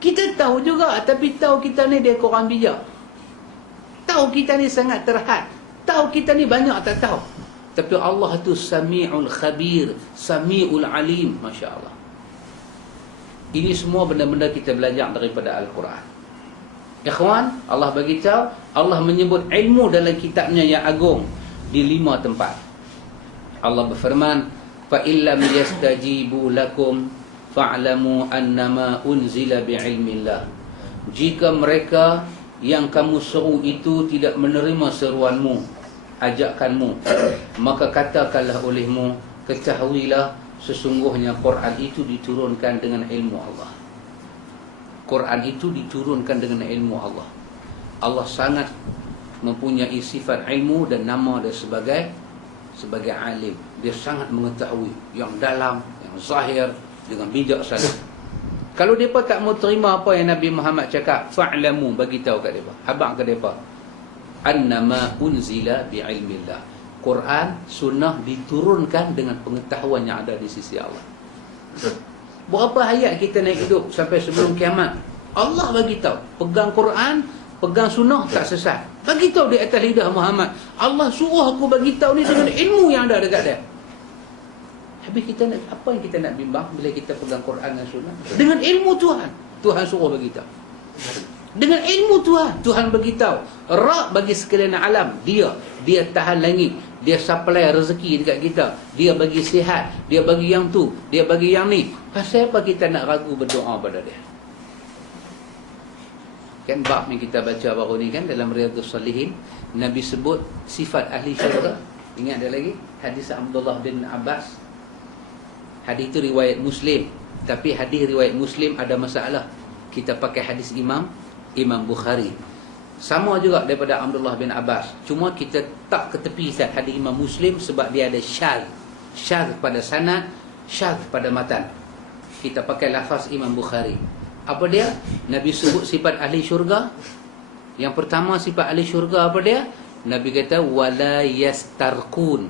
Kita tahu juga, tapi tahu kita ni dia kurang bijak. Tahu kita ni sangat terhad. Tahu kita ni banyak tak tahu. Tapi Allah tu Sami'ul Khabir, Sami'ul Alim. Masya Allah. Ini semua benda-benda kita belajar daripada Al-Quran. Ikhwan, Allah bagi tahu, Allah menyebut ilmu dalam kitabnya yang agung di 5 tempat. Allah berfirman, fa illam yastajibu lakum fa'lamu annama unzila bi'ilmillah. Jika mereka yang kamu seru itu tidak menerima seruanmu, ajakanmu, maka katakanlah olehmu, ketahuilah sesungguhnya Quran itu diturunkan dengan ilmu Allah. Quran itu diturunkan dengan ilmu Allah. Allah sangat mempunyai sifat ilmu dan nama dia sebagai alim. Dia sangat mengetahui yang dalam, yang zahir, dengan bijaksana. Kalau mereka tak mau terima apa yang Nabi Muhammad cakap, fa'lamu, bagi tahu kat mereka, habaq kat mereka, annama unzila bi'ilmillah. Quran, sunnah diturunkan dengan pengetahuan yang ada di sisi Allah. Berapa hayat kita naik hidup sampai sebelum kiamat? Allah bagi tahu, pegang Quran, pegang sunnah tak sesat. Bagi tahu di atas lidah Muhammad. Allah suruh aku bagi tahu ni dengan ilmu yang ada dekat dia. Habis kita nak, apa yang kita nak bimbang bila kita pegang Quran dan sunnah? Dengan ilmu Tuhan. Tuhan suruh bagi tahu. Dengan ilmu Tuhan, Tuhan bagi tahu. Ra bagi sekalian alam, dia tahan langit, dia supply rezeki dekat kita, dia bagi sihat, dia bagi yang tu, dia bagi yang ni. Pasal apa kita nak ragu berdoa pada dia? Kan bab yang kita baca baru ni kan dalam Riyadhus Salihin, Nabi sebut sifat ahli syurga. Ingat ada lagi hadis Abdullah bin Abbas. Hadis itu riwayat Muslim, tapi hadis riwayat Muslim ada masalah. Kita pakai hadis Imam Bukhari. Sama juga daripada Abdullah bin Abbas. Cuma kita tak ketepikan hadis Imam Muslim sebab dia ada syadz. Syadz pada sanad, syadz pada matan. Kita pakai lafaz Imam Bukhari. Apa dia? Nabi sebut sifat ahli syurga. Yang pertama sifat ahli syurga apa dia? Nabi kata wala yastarqun.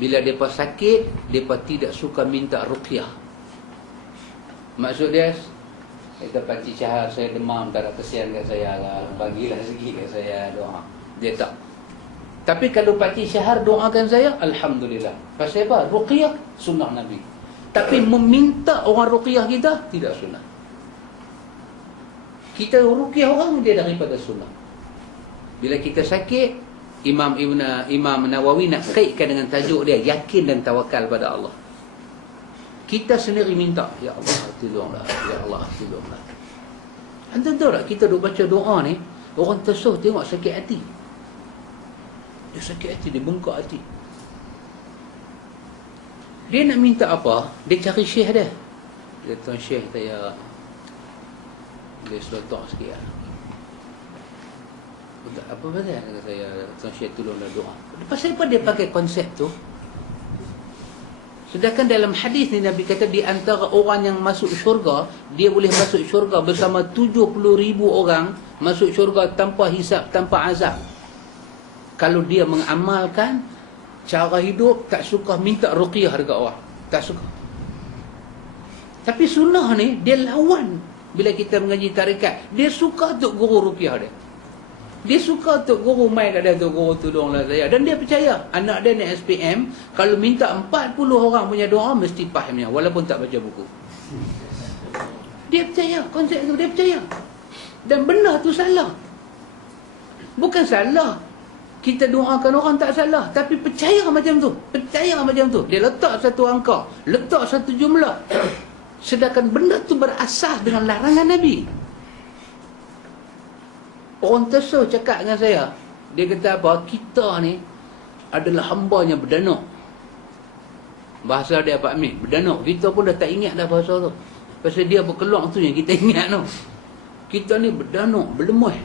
Bila depa sakit, depa tidak suka minta ruqyah. Maksud dia, kata Pakcik Syahar, saya demam, tak ada kesian kat saya lah, bagilah rezeki kat saya, doa. Dia tak. Tapi kalau Pakcik Syahar doakan saya, alhamdulillah. Pasal apa? Ruqyah sunnah Nabi. Tapi meminta orang ruqyah kita tidak sunnah. Kita ruqyah orang dia daripada sunnah. Bila kita sakit, Imam Nawawi nak kaitkan dengan tajuk dia, yakin dan tawakal pada Allah. Kita sendiri minta, ya Allah tolonglah, ya Allah tolonglah. Anda tahu tak, kita duk baca doa ni, orang tersuh tengok sakit hati. Dia sakit hati, dia bengkak hati. Dia nak minta apa? Dia cari syekh dia. Dia kata, syekh saya boleh selotok sikit lah. Apa pasal? Kata saya, Tuan Syekh tolonglah doa. Pasal apa dia pakai konsep tu? Sedangkan dalam hadis ni Nabi kata di antara orang yang masuk syurga, dia boleh masuk syurga bersama 70,000 orang masuk syurga tanpa hisap, tanpa azab. Kalau dia mengamalkan cara hidup, tak suka minta ruqyah dekat orang. Tak suka. Tapi sunnah ni, dia lawan. Bila kita mengaji tarikat, dia suka Tok Guru ruqyah dia. Dia suka Tok Guru mai kat dia, Tok Guru tolonglah saya. Dan dia percaya, anak dia ni SPM, kalau minta 40 orang punya doa, mesti fahamnya, walaupun tak baca buku. Dia percaya, konsep tu dia percaya. Dan benda tu salah. Bukan salah kita doakan orang, tak salah. Tapi percaya macam tu. Percaya macam tu. Dia letak satu angka, letak satu jumlah. Sedangkan benda tu berasas dengan larangan Nabi. Orang tersuh cakap dengan saya, dia kata apa? Kita ni adalah hambanya berdanuk. Bahasa dia Pak Amin, berdanuk. Kita pun dah tak ingat dah bahasa tu. Pasal dia berkeluar tu yang kita ingat tu. Kita ni berdanuk, berlemah.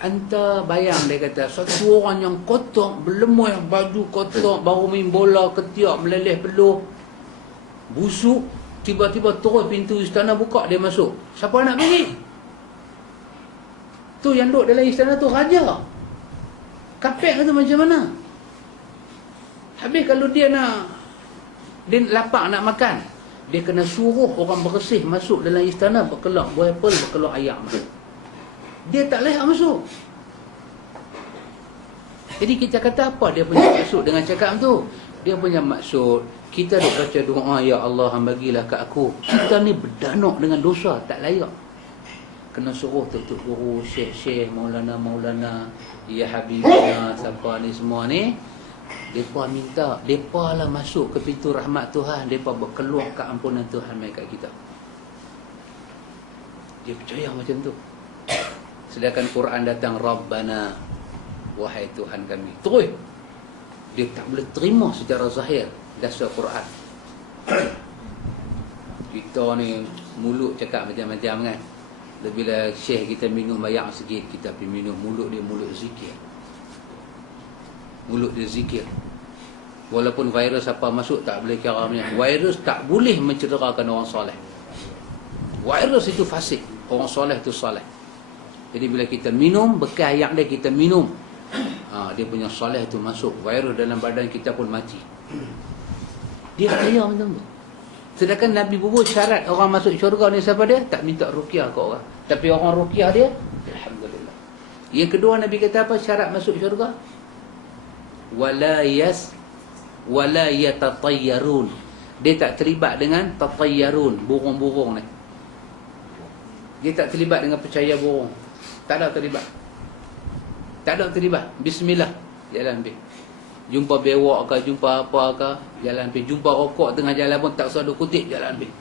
Anta bayang, dia kata, satu orang yang kotor, berlemah, baju kotor, baru main bola, ketiak, meleleh peluh, busuk, tiba-tiba terus pintu istana buka, dia masuk. Siapa nak pergi? Tu yang duduk dalam istana tu raja. Kapek tu macam mana? Habis kalau dia lapar nak makan, dia kena suruh orang bersih masuk dalam istana, berkelak buah apel, berkelak ayam. Dia tak layak masuk. Jadi kita kata apa dia punya maksud dengan cakap tu? Dia punya maksud, kita duk baca doa, ya Allah bagilah kat aku. Kita ni berdanuk dengan dosa, tak layak. Kena suruh Tok Guru, Syekh-Syekh, Maulana, Ya Habibina, siapa ni semua ni, mereka minta, mereka lah masuk ke pintu rahmat Tuhan, mereka berkeluar ke ampunan Tuhan mai kat kita. Dia percaya macam tu. Sedangkan Quran datang, Rabbana, wahai Tuhan kami. Terus dia tak boleh terima secara zahir dasar Quran. Kita ni mulut cakap macam-macam kan. Bila syekh kita minum banyak sikit, kita pergi minum, mulut dia mulut zikir. Mulut dia zikir. Walaupun virus apa masuk, tak boleh kira macam. Virus tak boleh mencederakan orang soleh. Virus itu fasik, orang soleh itu soleh. Jadi bila kita minum, bekas ayak dia kita minum, dia punya soleh itu masuk. Virus dalam badan kita pun mati. Dia kaya macam tu. Sedangkan Nabi bubuh syarat orang masuk syurga ni siapa dia? Tak minta ruqyah ke orang. Tapi orang ruqyah dia, alhamdulillah. Yang kedua Nabi kata apa syarat masuk syurga? Wala yatatayyarun. Dia tak terlibat dengan tatayyarun, burung-burung ni. Dia tak terlibat dengan percaya burung. Tak ada terlibat. Tak ada terlibat. Bismillah, jalan pergi. Jumpa bewak ke, jumpa apa ke, jalan pergi. Jumpa rokok tengah jalan pun tak usah duk kutip, jalan pergi.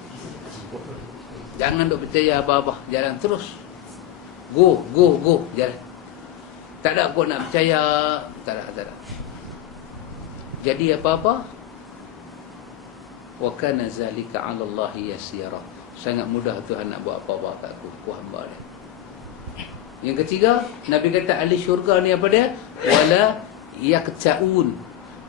Jangan duk percaya apa-apa, jalan terus. Go, jalan. Tak ada aku nak percaya, tak ada. Jadi apa-apa? Wa kana zalika 'ala Allah yasira. Sangat mudah Tuhan nak buat apa-apa kat aku hamba dia. Yang ketiga, Nabi kata ahli syurga ni apa dia? Wala yaqta'un.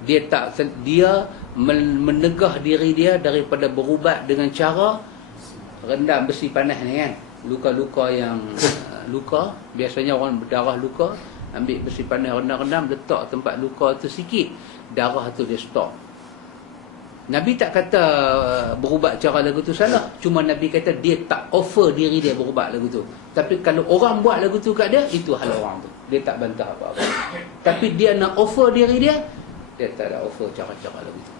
Dia menegah diri dia daripada berubat dengan cara rendam besi panas ni kan. Luka-luka yang luka, biasanya orang berdarah luka, ambil besi panas rendam-rendam, letak tempat luka tu sikit, darah tu dia stop. Nabi tak kata berubat cara lagu tu salah. Cuma Nabi kata dia tak offer diri dia berubat lagu tu. Tapi kalau orang buat lagu tu kat dia, itu hal orang tu. Dia tak bantah apa-apa. Tapi dia nak offer diri dia, dia tak ada offer cara-cara lagu tu.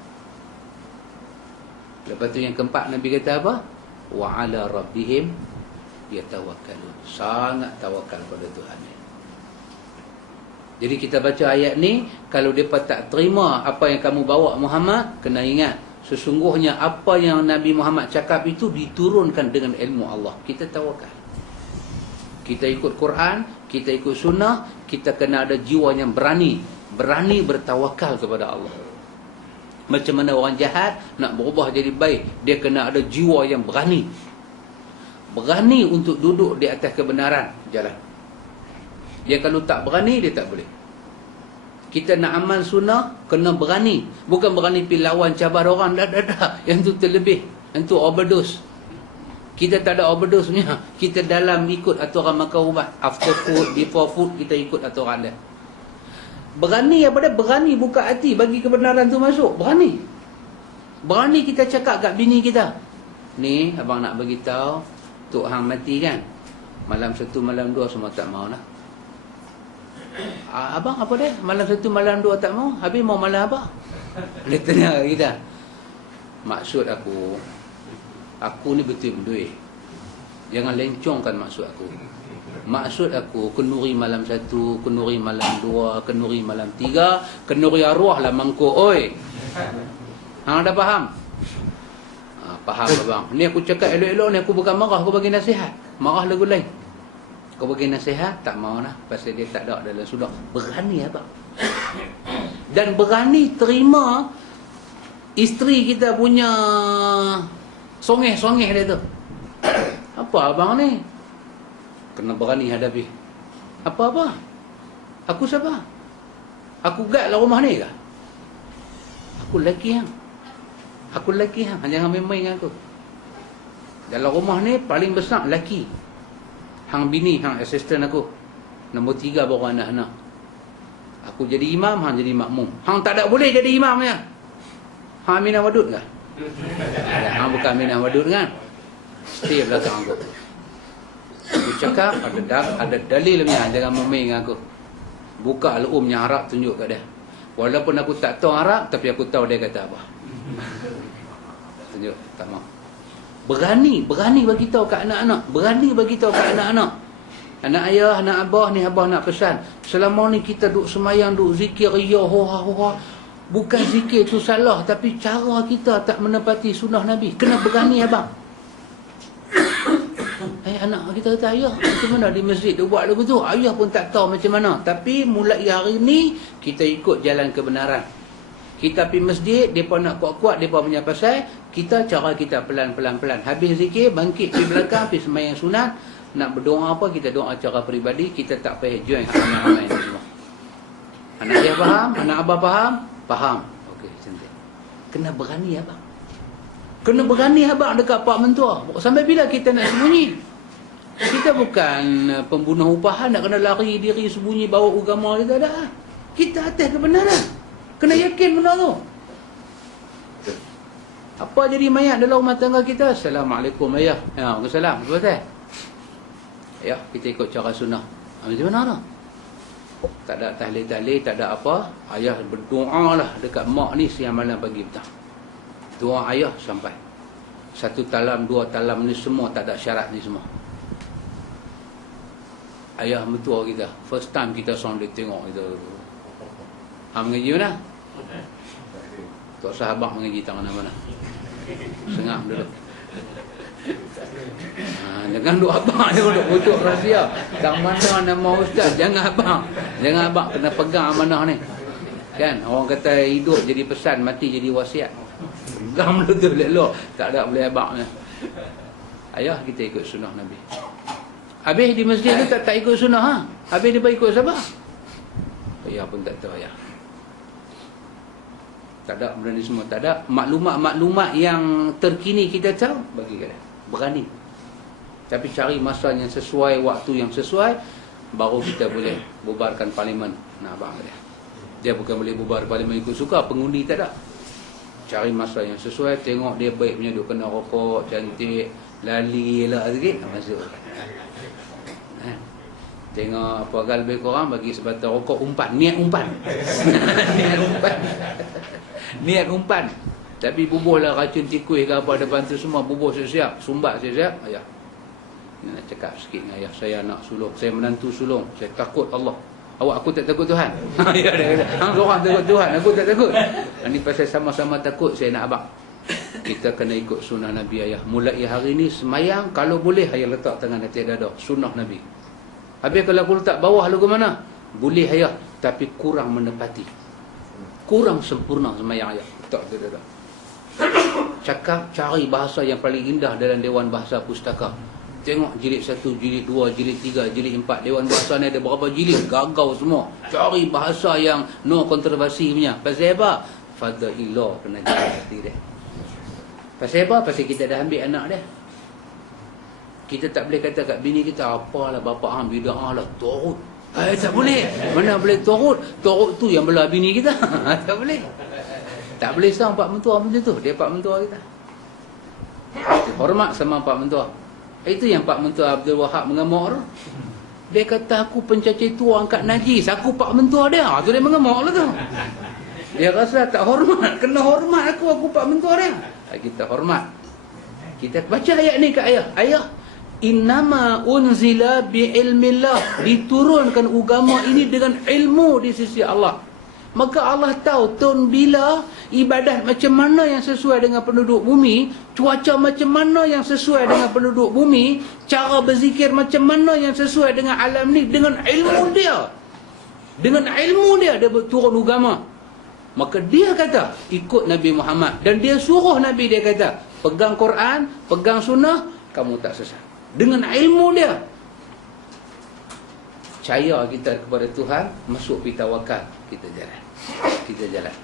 Lepas tu yang keempat Nabi kata apa? Wa ala rabbihim yatawakkalun. Sangat tawakal pada Tuhan dia. Jadi kita baca ayat ni, kalau mereka tak terima apa yang kamu bawa Muhammad, kena ingat Sesungguhnya apa yang Nabi Muhammad cakap itu diturunkan dengan ilmu Allah. Kita tawakal. Kita ikut Quran, kita ikut sunnah, kita kena ada jiwa yang berani. Berani bertawakal kepada Allah. Macam mana orang jahat nak berubah jadi baik, dia kena ada jiwa yang berani. Berani untuk duduk di atas kebenaran jalan. Dia kalau tak berani, dia tak boleh. Kita nak amal sunnah, kena berani. Bukan berani pergi lawan cabar orang. Dah. Yang tu terlebih. Yang tu overdose. Kita tak ada overdose punya. Kita dalam ikut aturan makan ubat. After food, before food, kita ikut aturan dia. Berani apa dia? Berani buka hati bagi kebenaran tu masuk. Berani. Berani kita cakap kat bini kita. Ni, abang nak bagi tahu, Tok Hang mati kan? Malam 1, malam 2 semua tak mau lah. Abang apa dia? Malam 1, malam 2 tak mau. Habis mau malam apa? Dia tanya kita. Maksud aku ni betul berduit. Jangan lencongkan maksud aku. Maksud aku, kenuri malam 1, kenuri malam 2, kenuri malam 3, kenuri arwah lah mangkuk. Oi, hang dah faham? Faham abang. Ni aku cakap elok-elok ni, aku bukan marah, aku bagi nasihat. Marah lagu lain. Kau bagi nasihat, tak mau lah. Pasal dia tak ada dalam sudah. Berani abang. Dan berani terima isteri kita punya songeh-songeh dia tu. Apa abang ni? Kena berani hadapi. Apa-apa? Aku siapa? Aku gad lah rumah ni ke? Aku lelaki hang. Aku lelaki hang. Jangan main-main dengan aku. Dalam rumah ni paling besar lelaki. Hang bini, hang asisten aku. Nombor 3 baru anak-anak. Aku jadi imam, hang jadi makmum. Hang tak ada boleh jadi imamnya. Hang Aminah Wadud ke? Hang bukan Aminah Wadud kan? Stay belakang aku. Aku cakap ada dalil punya. Jangan main dengan aku. Buka al-umnya Arab, tunjuk kat dia. Walaupun aku tak tahu Arab, tapi aku tahu dia kata apa. Tunjuk, tak mau. Berani bagi tahu kat anak-anak. Berani bagi tahu kat anak-anak. Anak ayah, anak abah ni, abah nak pesan. Selama ni kita duk semayang, duk zikir, ya, hoha. Bukan zikir tu salah, tapi cara kita tak menepati sunnah Nabi. Kena berani abang. Anak kita kata, ayah macam mana di masjid dia buat lagu tu? Ayah pun tak tahu macam mana. Tapi mulai hari ni, kita ikut jalan kebenaran. Kita pergi masjid, mereka nak kuat-kuat, mereka punya pasal. Kita cara kita pelan-pelan. Habis zikir, bangkit pergi belakang, pergi sembahyang sunat. Nak berdoa apa, kita doa cara peribadi. Kita tak payah join ramai-ramai ni semua. Anak ayah faham? Anak abah faham? Faham. Okey, cantik. Kena berani abang. Kena berani abang dekat pak mentua. Sampai bila kita nak sembunyi? Kita bukan pembunuh upahan nak kena lari diri sembunyi bawa agama kita dah. Kita atas kebenaran. Kena yakin benda tu. Apa jadi mayat dalam rumah tangga kita? Assalamualaikum ayah. Ya, waalaikumsalam. Betul? Ya, kita ikut cara sunnah. Macam mana tu? Tak ada tahlil-tahlil, tak ada apa. Ayah berdoa lah dekat mak ni siang malam pagi petang. Doa ayah sampai. 1 talam, 2 talam ni semua tak ada syarat ni semua. Ayah mentua kita. First time kita seorang dia tengok kita. Hang mengaji mana? Tok sahabat mengaji tangan mana? Sengah duduk. Jangan duk abang dia duduk pucuk rahsia. Tak mana nama ustaz. Jangan abang kena pegang amanah ni. Kan orang kata hidup jadi pesan, mati jadi wasiat. Pegang betul elok. Tak ada boleh abang ni. Ayah kita ikut sunnah Nabi. Habis di masjid tu tak ikut sunnah ha? Habis dia ikut siapa? Ayah pun tak tahu ayah. Tak ada benda ni semua. Tak ada maklumat-maklumat yang terkini kita tahu. Bagi kita berani. Tapi cari masa yang sesuai, waktu yang sesuai, baru kita boleh bubarkan parlimen. Nah abang dia. Dia bukan boleh bubar parlimen ikut suka. Pengundi tak ada. Cari masa yang sesuai. Tengok dia baik punya. Dia kena rokok, cantik, lali lah sikit. Masuk. Tengok apa hal lebih kurang bagi sebatang rokok umpan. Niat umpan. Niat umpan. Tapi bubuhlah racun tikus ke apa depan tu semua. Bubuh siap-siap. Sumbat siap-siap. Ayah. Ini nak cakap sikit dengan ayah. Saya nak sulung. Saya menantu sulung. Saya takut Allah. Awak aku tak takut Tuhan. Ya, dia kata. Hang seorang takut Tuhan. Aku tak takut. Ini pasal sama-sama takut. Saya nak abang. Kita kena ikut sunnah Nabi ayah. Mulai hari ni semayang, kalau boleh ayah letak tangan atas dada. Sunnah Nabi. Habis kalau aku letak bawah lagu mana? Boleh ayah, tapi kurang menepati. Kurang sempurna semayang ayah. Letak atas dada. Cakap, cari bahasa yang paling indah dalam Dewan Bahasa Pustaka. Tengok jilid 1, jilid 2, jilid 3, jilid 4. Dewan Bahasa ni ada berapa jilid? Gagau semua. Cari bahasa yang no kontroversi punya. Pasal apa? Fadaillah kena jaga hati dia. Pasal apa? Pasal kita dah ambil anak dia. Kita tak boleh kata kat bini kita, apalah bapa hang bid'ah lah, turut. Tak boleh. Mana boleh turut? Turut tu yang belah bini kita. Tak boleh. Tak boleh sama pak mentua macam tu. Dia pak mentua kita. Hormat sama pak mentua. Itu yang pak mentua Abdul Wahab mengamuk tu. Dia kata aku pencacir tua angkat najis. Aku pak mentua dia. Tu dia mengamuk lah tu. Dia rasa tak hormat. Kena hormat aku pak mentua dia. Kita hormat. Kita baca ayat ni kat ayah. Ayah, innama unzila bi'ilmillah. Diturunkan agama ini dengan ilmu di sisi Allah. Maka Allah tahu tahun bila, ibadat macam mana yang sesuai dengan penduduk bumi, cuaca macam mana yang sesuai dengan penduduk bumi, cara berzikir macam mana yang sesuai dengan alam ni, dengan ilmu dia. Dengan ilmu dia berturun agama. Maka dia kata ikut Nabi Muhammad. Dan dia suruh Nabi, dia kata pegang Quran, pegang sunnah, kamu tak sesat. Dengan ilmu dia. Percaya kita kepada Tuhan, masuk pergi tawakal, kita jalan. Kita jalan.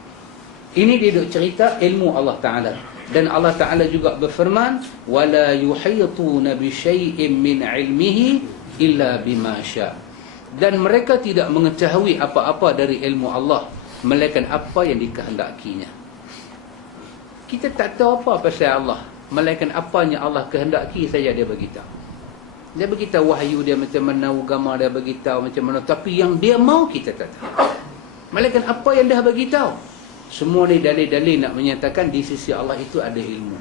Ini dia duk cerita ilmu Allah Ta'ala. Dan Allah Ta'ala juga berfirman, wala yuhituna bi syai'in min ilmihi illa bima sya'. Dan mereka tidak mengetahui apa-apa dari ilmu Allah, melainkan apa yang dikehendakinya. Kita tak tahu apa pasal Allah, melainkan apa yang Allah kehendaki saja dia beritahu. Dia beritahu wahyu dia macam mana, agama dia beritahu macam mana, tapi yang dia mau kita tak tahu. Melainkan apa yang dia beritahu. Semua ni dalil-dalil nak menyatakan di sisi Allah itu ada ilmu.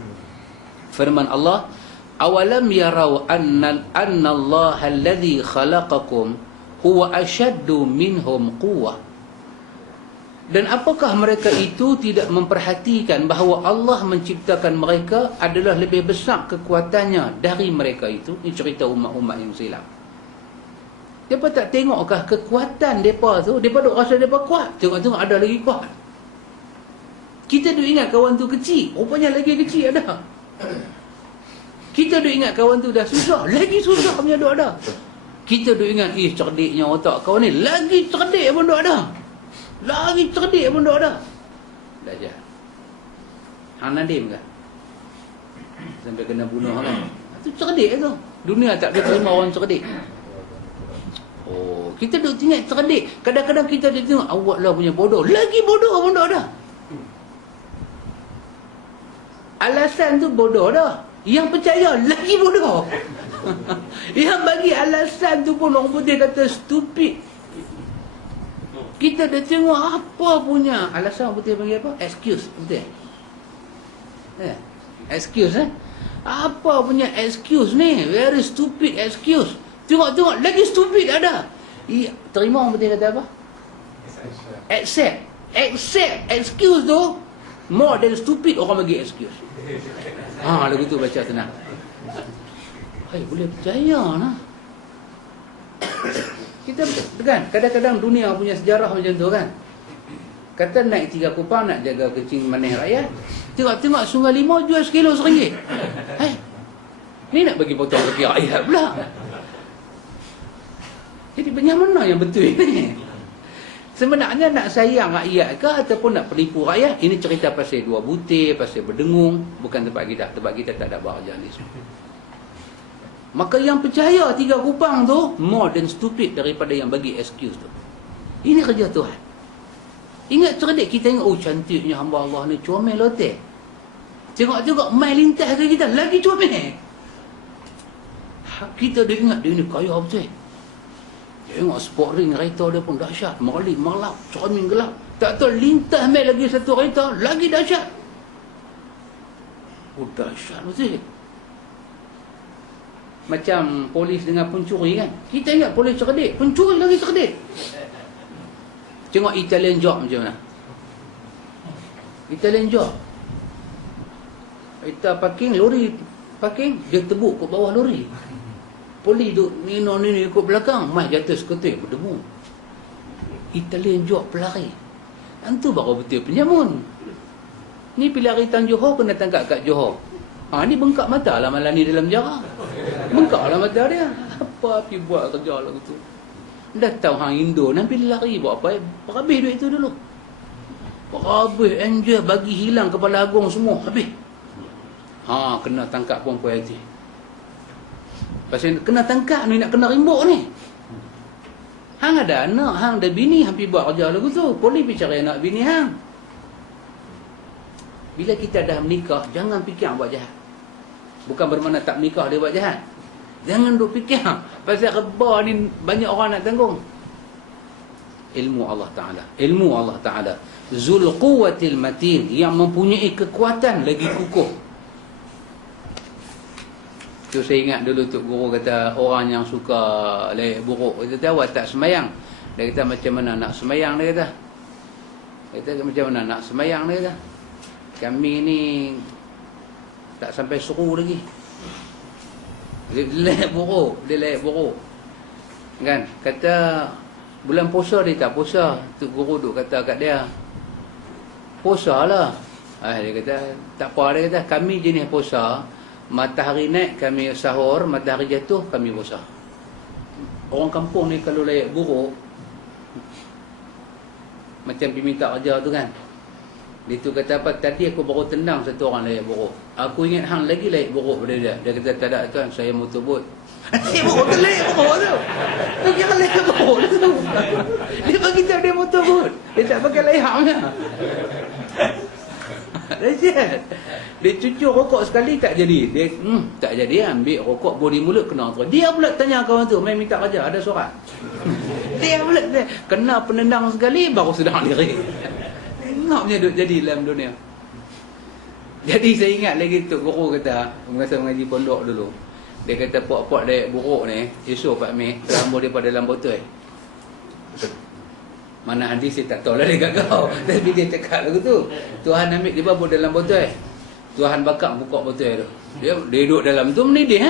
Firman Allah, awalam yarau anna Allah alladhi khalaqakum huwa ashaddu minhum quwwah. Dan apakah mereka itu tidak memperhatikan bahawa Allah menciptakan mereka adalah lebih besar kekuatannya dari mereka itu? Ini cerita umat-umat yang silam. Mereka tak tengokkah kekuatan mereka tu? Mereka duk rasa mereka kuat. Tengok-tengok ada lagi kuat. Kita duk ingat kawan tu kecil, rupanya lagi kecil ada. Kita duk ingat kawan tu dah susah, lagi susah punya duk ada. Kita duk ingat, cerdiknya otak kawan ni, lagi cerdik pun duk ada. Lagi cerdik pun duk ada. Belajar. Hang Nadim kan? Sampai kena bunuh kan? Itu cerdik tu. Dunia tak boleh terima orang cerdik. Oh, kita duk ingat cerdik. Kadang-kadang kita duk tengok, awak lah punya bodoh. Lagi bodoh pun duk ada. Alasan tu bodoh dah. Yang percaya lagi bodoh. Yang bagi alasan tu pun orang putih kata stupid. Kita dah tengok apa punya alasan, orang putih panggil apa? Excuse. Betul? Excuse apa punya excuse ni? Very stupid excuse. Tengok-tengok lagi stupid ada. Terima orang putih kata apa? Accept. Excuse tu more than stupid orang bagi excuse. Lagu tu baca tenang. Hai, boleh percaya lah. Kita kan kadang-kadang dunia punya sejarah macam tu kan. Kata naik 3 kupang nak jaga kencing manis rakyat. Tengok-tengok Sungai Limau jual sekilo RM1. Hai. Ni nak bagi potong kaki rakyat pula. Jadi banyak mana yang betul ni? Sebenarnya nak sayang rakyat ke ataupun nak penipu rakyat? Ini cerita pasal dua butir, pasal berdengung. Bukan tempat kita. Tempat kita tak ada berjalisme. Maka yang percaya 3 kupang tu more than stupid daripada yang bagi excuse tu. Ini kerja Tuhan. Ingat cerdik kita ingat, cantiknya hamba Allah ni, comel lotek. Tengok-tengok mai lintas ke kita, lagi comel. Kita dah ingat dia ni kaya betul. Tengok sport ring kereta dia pun dahsyat. Merlip, merlap, cermin gelap. Tak tahu lintas mai lagi satu kereta, lagi dahsyat. Dahsyat betul. Macam polis dengan pencuri kan. Kita ingat polis cerdik, pencuri lagi cerdik. Tengok Italian job macam mana. Italian job. Kita parking, lori parking, dia tebuk kat bawah lori. Poli duk minum ni ikut belakang, mai jatuh seketul berdebu. Italian jawab pelari. Antu baru betul penyamun. Ni pelari tang Johor kena tangkap kat Johor. Ni bengkak mata lah malam ni dalam penjara. Bengkak lah mata dia. Apa pergi buat kerja lagu tu. Dah tahu hang Indo nanti lari buat apa? Habis duit tu dulu. Habis enjoy bagi hilang kepala agung semua. Habis. Kena tangkap perempuan itu. Pasal kena tangkap ni, nak kena rimbuk ni. Hang ada anak, hang ada bini, hang pergi buat kerja lagu tu. Polis pergi cari anak bini hang. Bila kita dah menikah, jangan fikir buat jahat. Bukan bermakna tak menikah dia buat jahat. Jangan duk fikir pasal reba ni banyak orang nak tanggung. Ilmu Allah Ta'ala. Ilmu Allah Ta'ala. Zul quwwatil matin, yang mempunyai kekuatan lagi kukuh. Tu saya ingat dulu Tok Guru kata, orang yang suka lek buruk, kita tahu tak semayang. Dia kata macam mana nak semayang, dia kata. Dia kata macam mana nak semayang, dia kata. Kami ni tak sampai suruh lagi. Dia lek buruk. Kan? Kata bulan puasa dia tak puasa. Tok Guru duk kata kat dia, puasalah. Dia kata tak apa, dia kata kami jenis puasa, matahari naik kami sahur, matahari jatuh kami puasa. Orang kampung ni kalau layak buruk, macam pergi minta kerja tu kan. Dia tu kata apa, tadi aku baru tendang satu orang layak buruk. Aku ingat hang lagi layak buruk pada dia. Dia kata tak ada tuan, saya motorbot. Dia buruk tu layak buruk tu. Dia kira layak buruk tu. Dia bagi tahu dia motorbot. Dia tak pakai layaknya. Dahsyat. Dia cucur rokok sekali tak jadi. Dia tak jadi, ambil rokok bodi mulut kena terus. Dia pula tanya kawan tu, main minta kerja, ada surat. Dia pula kena penendang sekali baru sedang diri. Tengoknya duk jadi dalam dunia. Jadi saya ingat lagi Tok Guru kata, masa mengaji pondok dulu, dia kata puak-puak layak buruk ni, esok Pak Meh terambut daripada dalam botol. Mana hadis saya tak tahu lah dia kat kau. Tapi dia cakap lagu tu, Tuhan ambil dia bawa dalam botol. Tuhan bakar buka botol tu. Dia duduk dalam tu menidih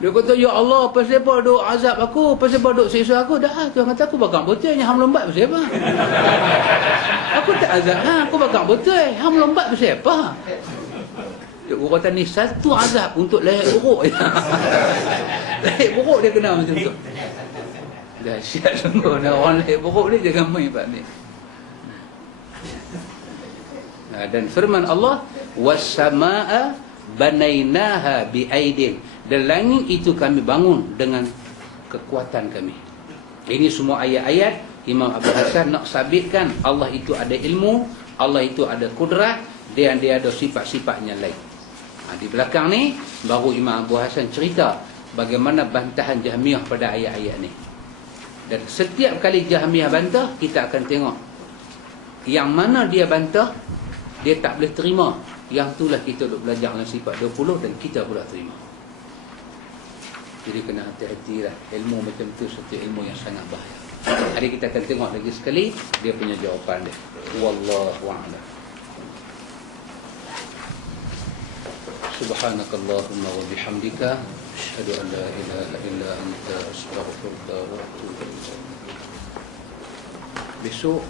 Dia kata, ya Allah, pasal apa duk azab aku, pasal apa duk siksa aku. Dah, Tuhan kata aku bakar botolnya, hang melompat pasal apa? Aku tak azab aku bakar botol, hang melompat pasal apa? Dia kata ni satu azab untuk layak buruk. Layak buruk dia kena macam tu. Dahsyat sungguh. Orang layak buruk ni jangan main Pak ni. Dan firman Allah, was-samaa'a banainaha biaidin, dan langit itu kami bangun dengan kekuatan kami. Ini semua ayat-ayat Imam Abu Hasan nak sabitkan Allah itu ada ilmu, Allah itu ada kudrat, dan dia ada sifat-sifatnya lain. Di belakang ni baru Imam Abu Hasan cerita bagaimana bantahan Jahmiyah pada ayat-ayat ni. Dan setiap kali Jahmiyah bantah, kita akan tengok yang mana dia bantah, dia tak boleh terima. Yang itulah kita duk belajar dalam sifat 20 dan kita pula terima. Jadi kena hati-hatilah. Ilmu macam tu satu ilmu yang sangat bahaya. Hari kita akan tengok lagi sekali dia punya jawapan dia. Wallahu a'lam. Subhanakallahumma wa bihamdika, asyhadu an la ilaha illa anta, astaghfiruka wa atubu ilaik. Besok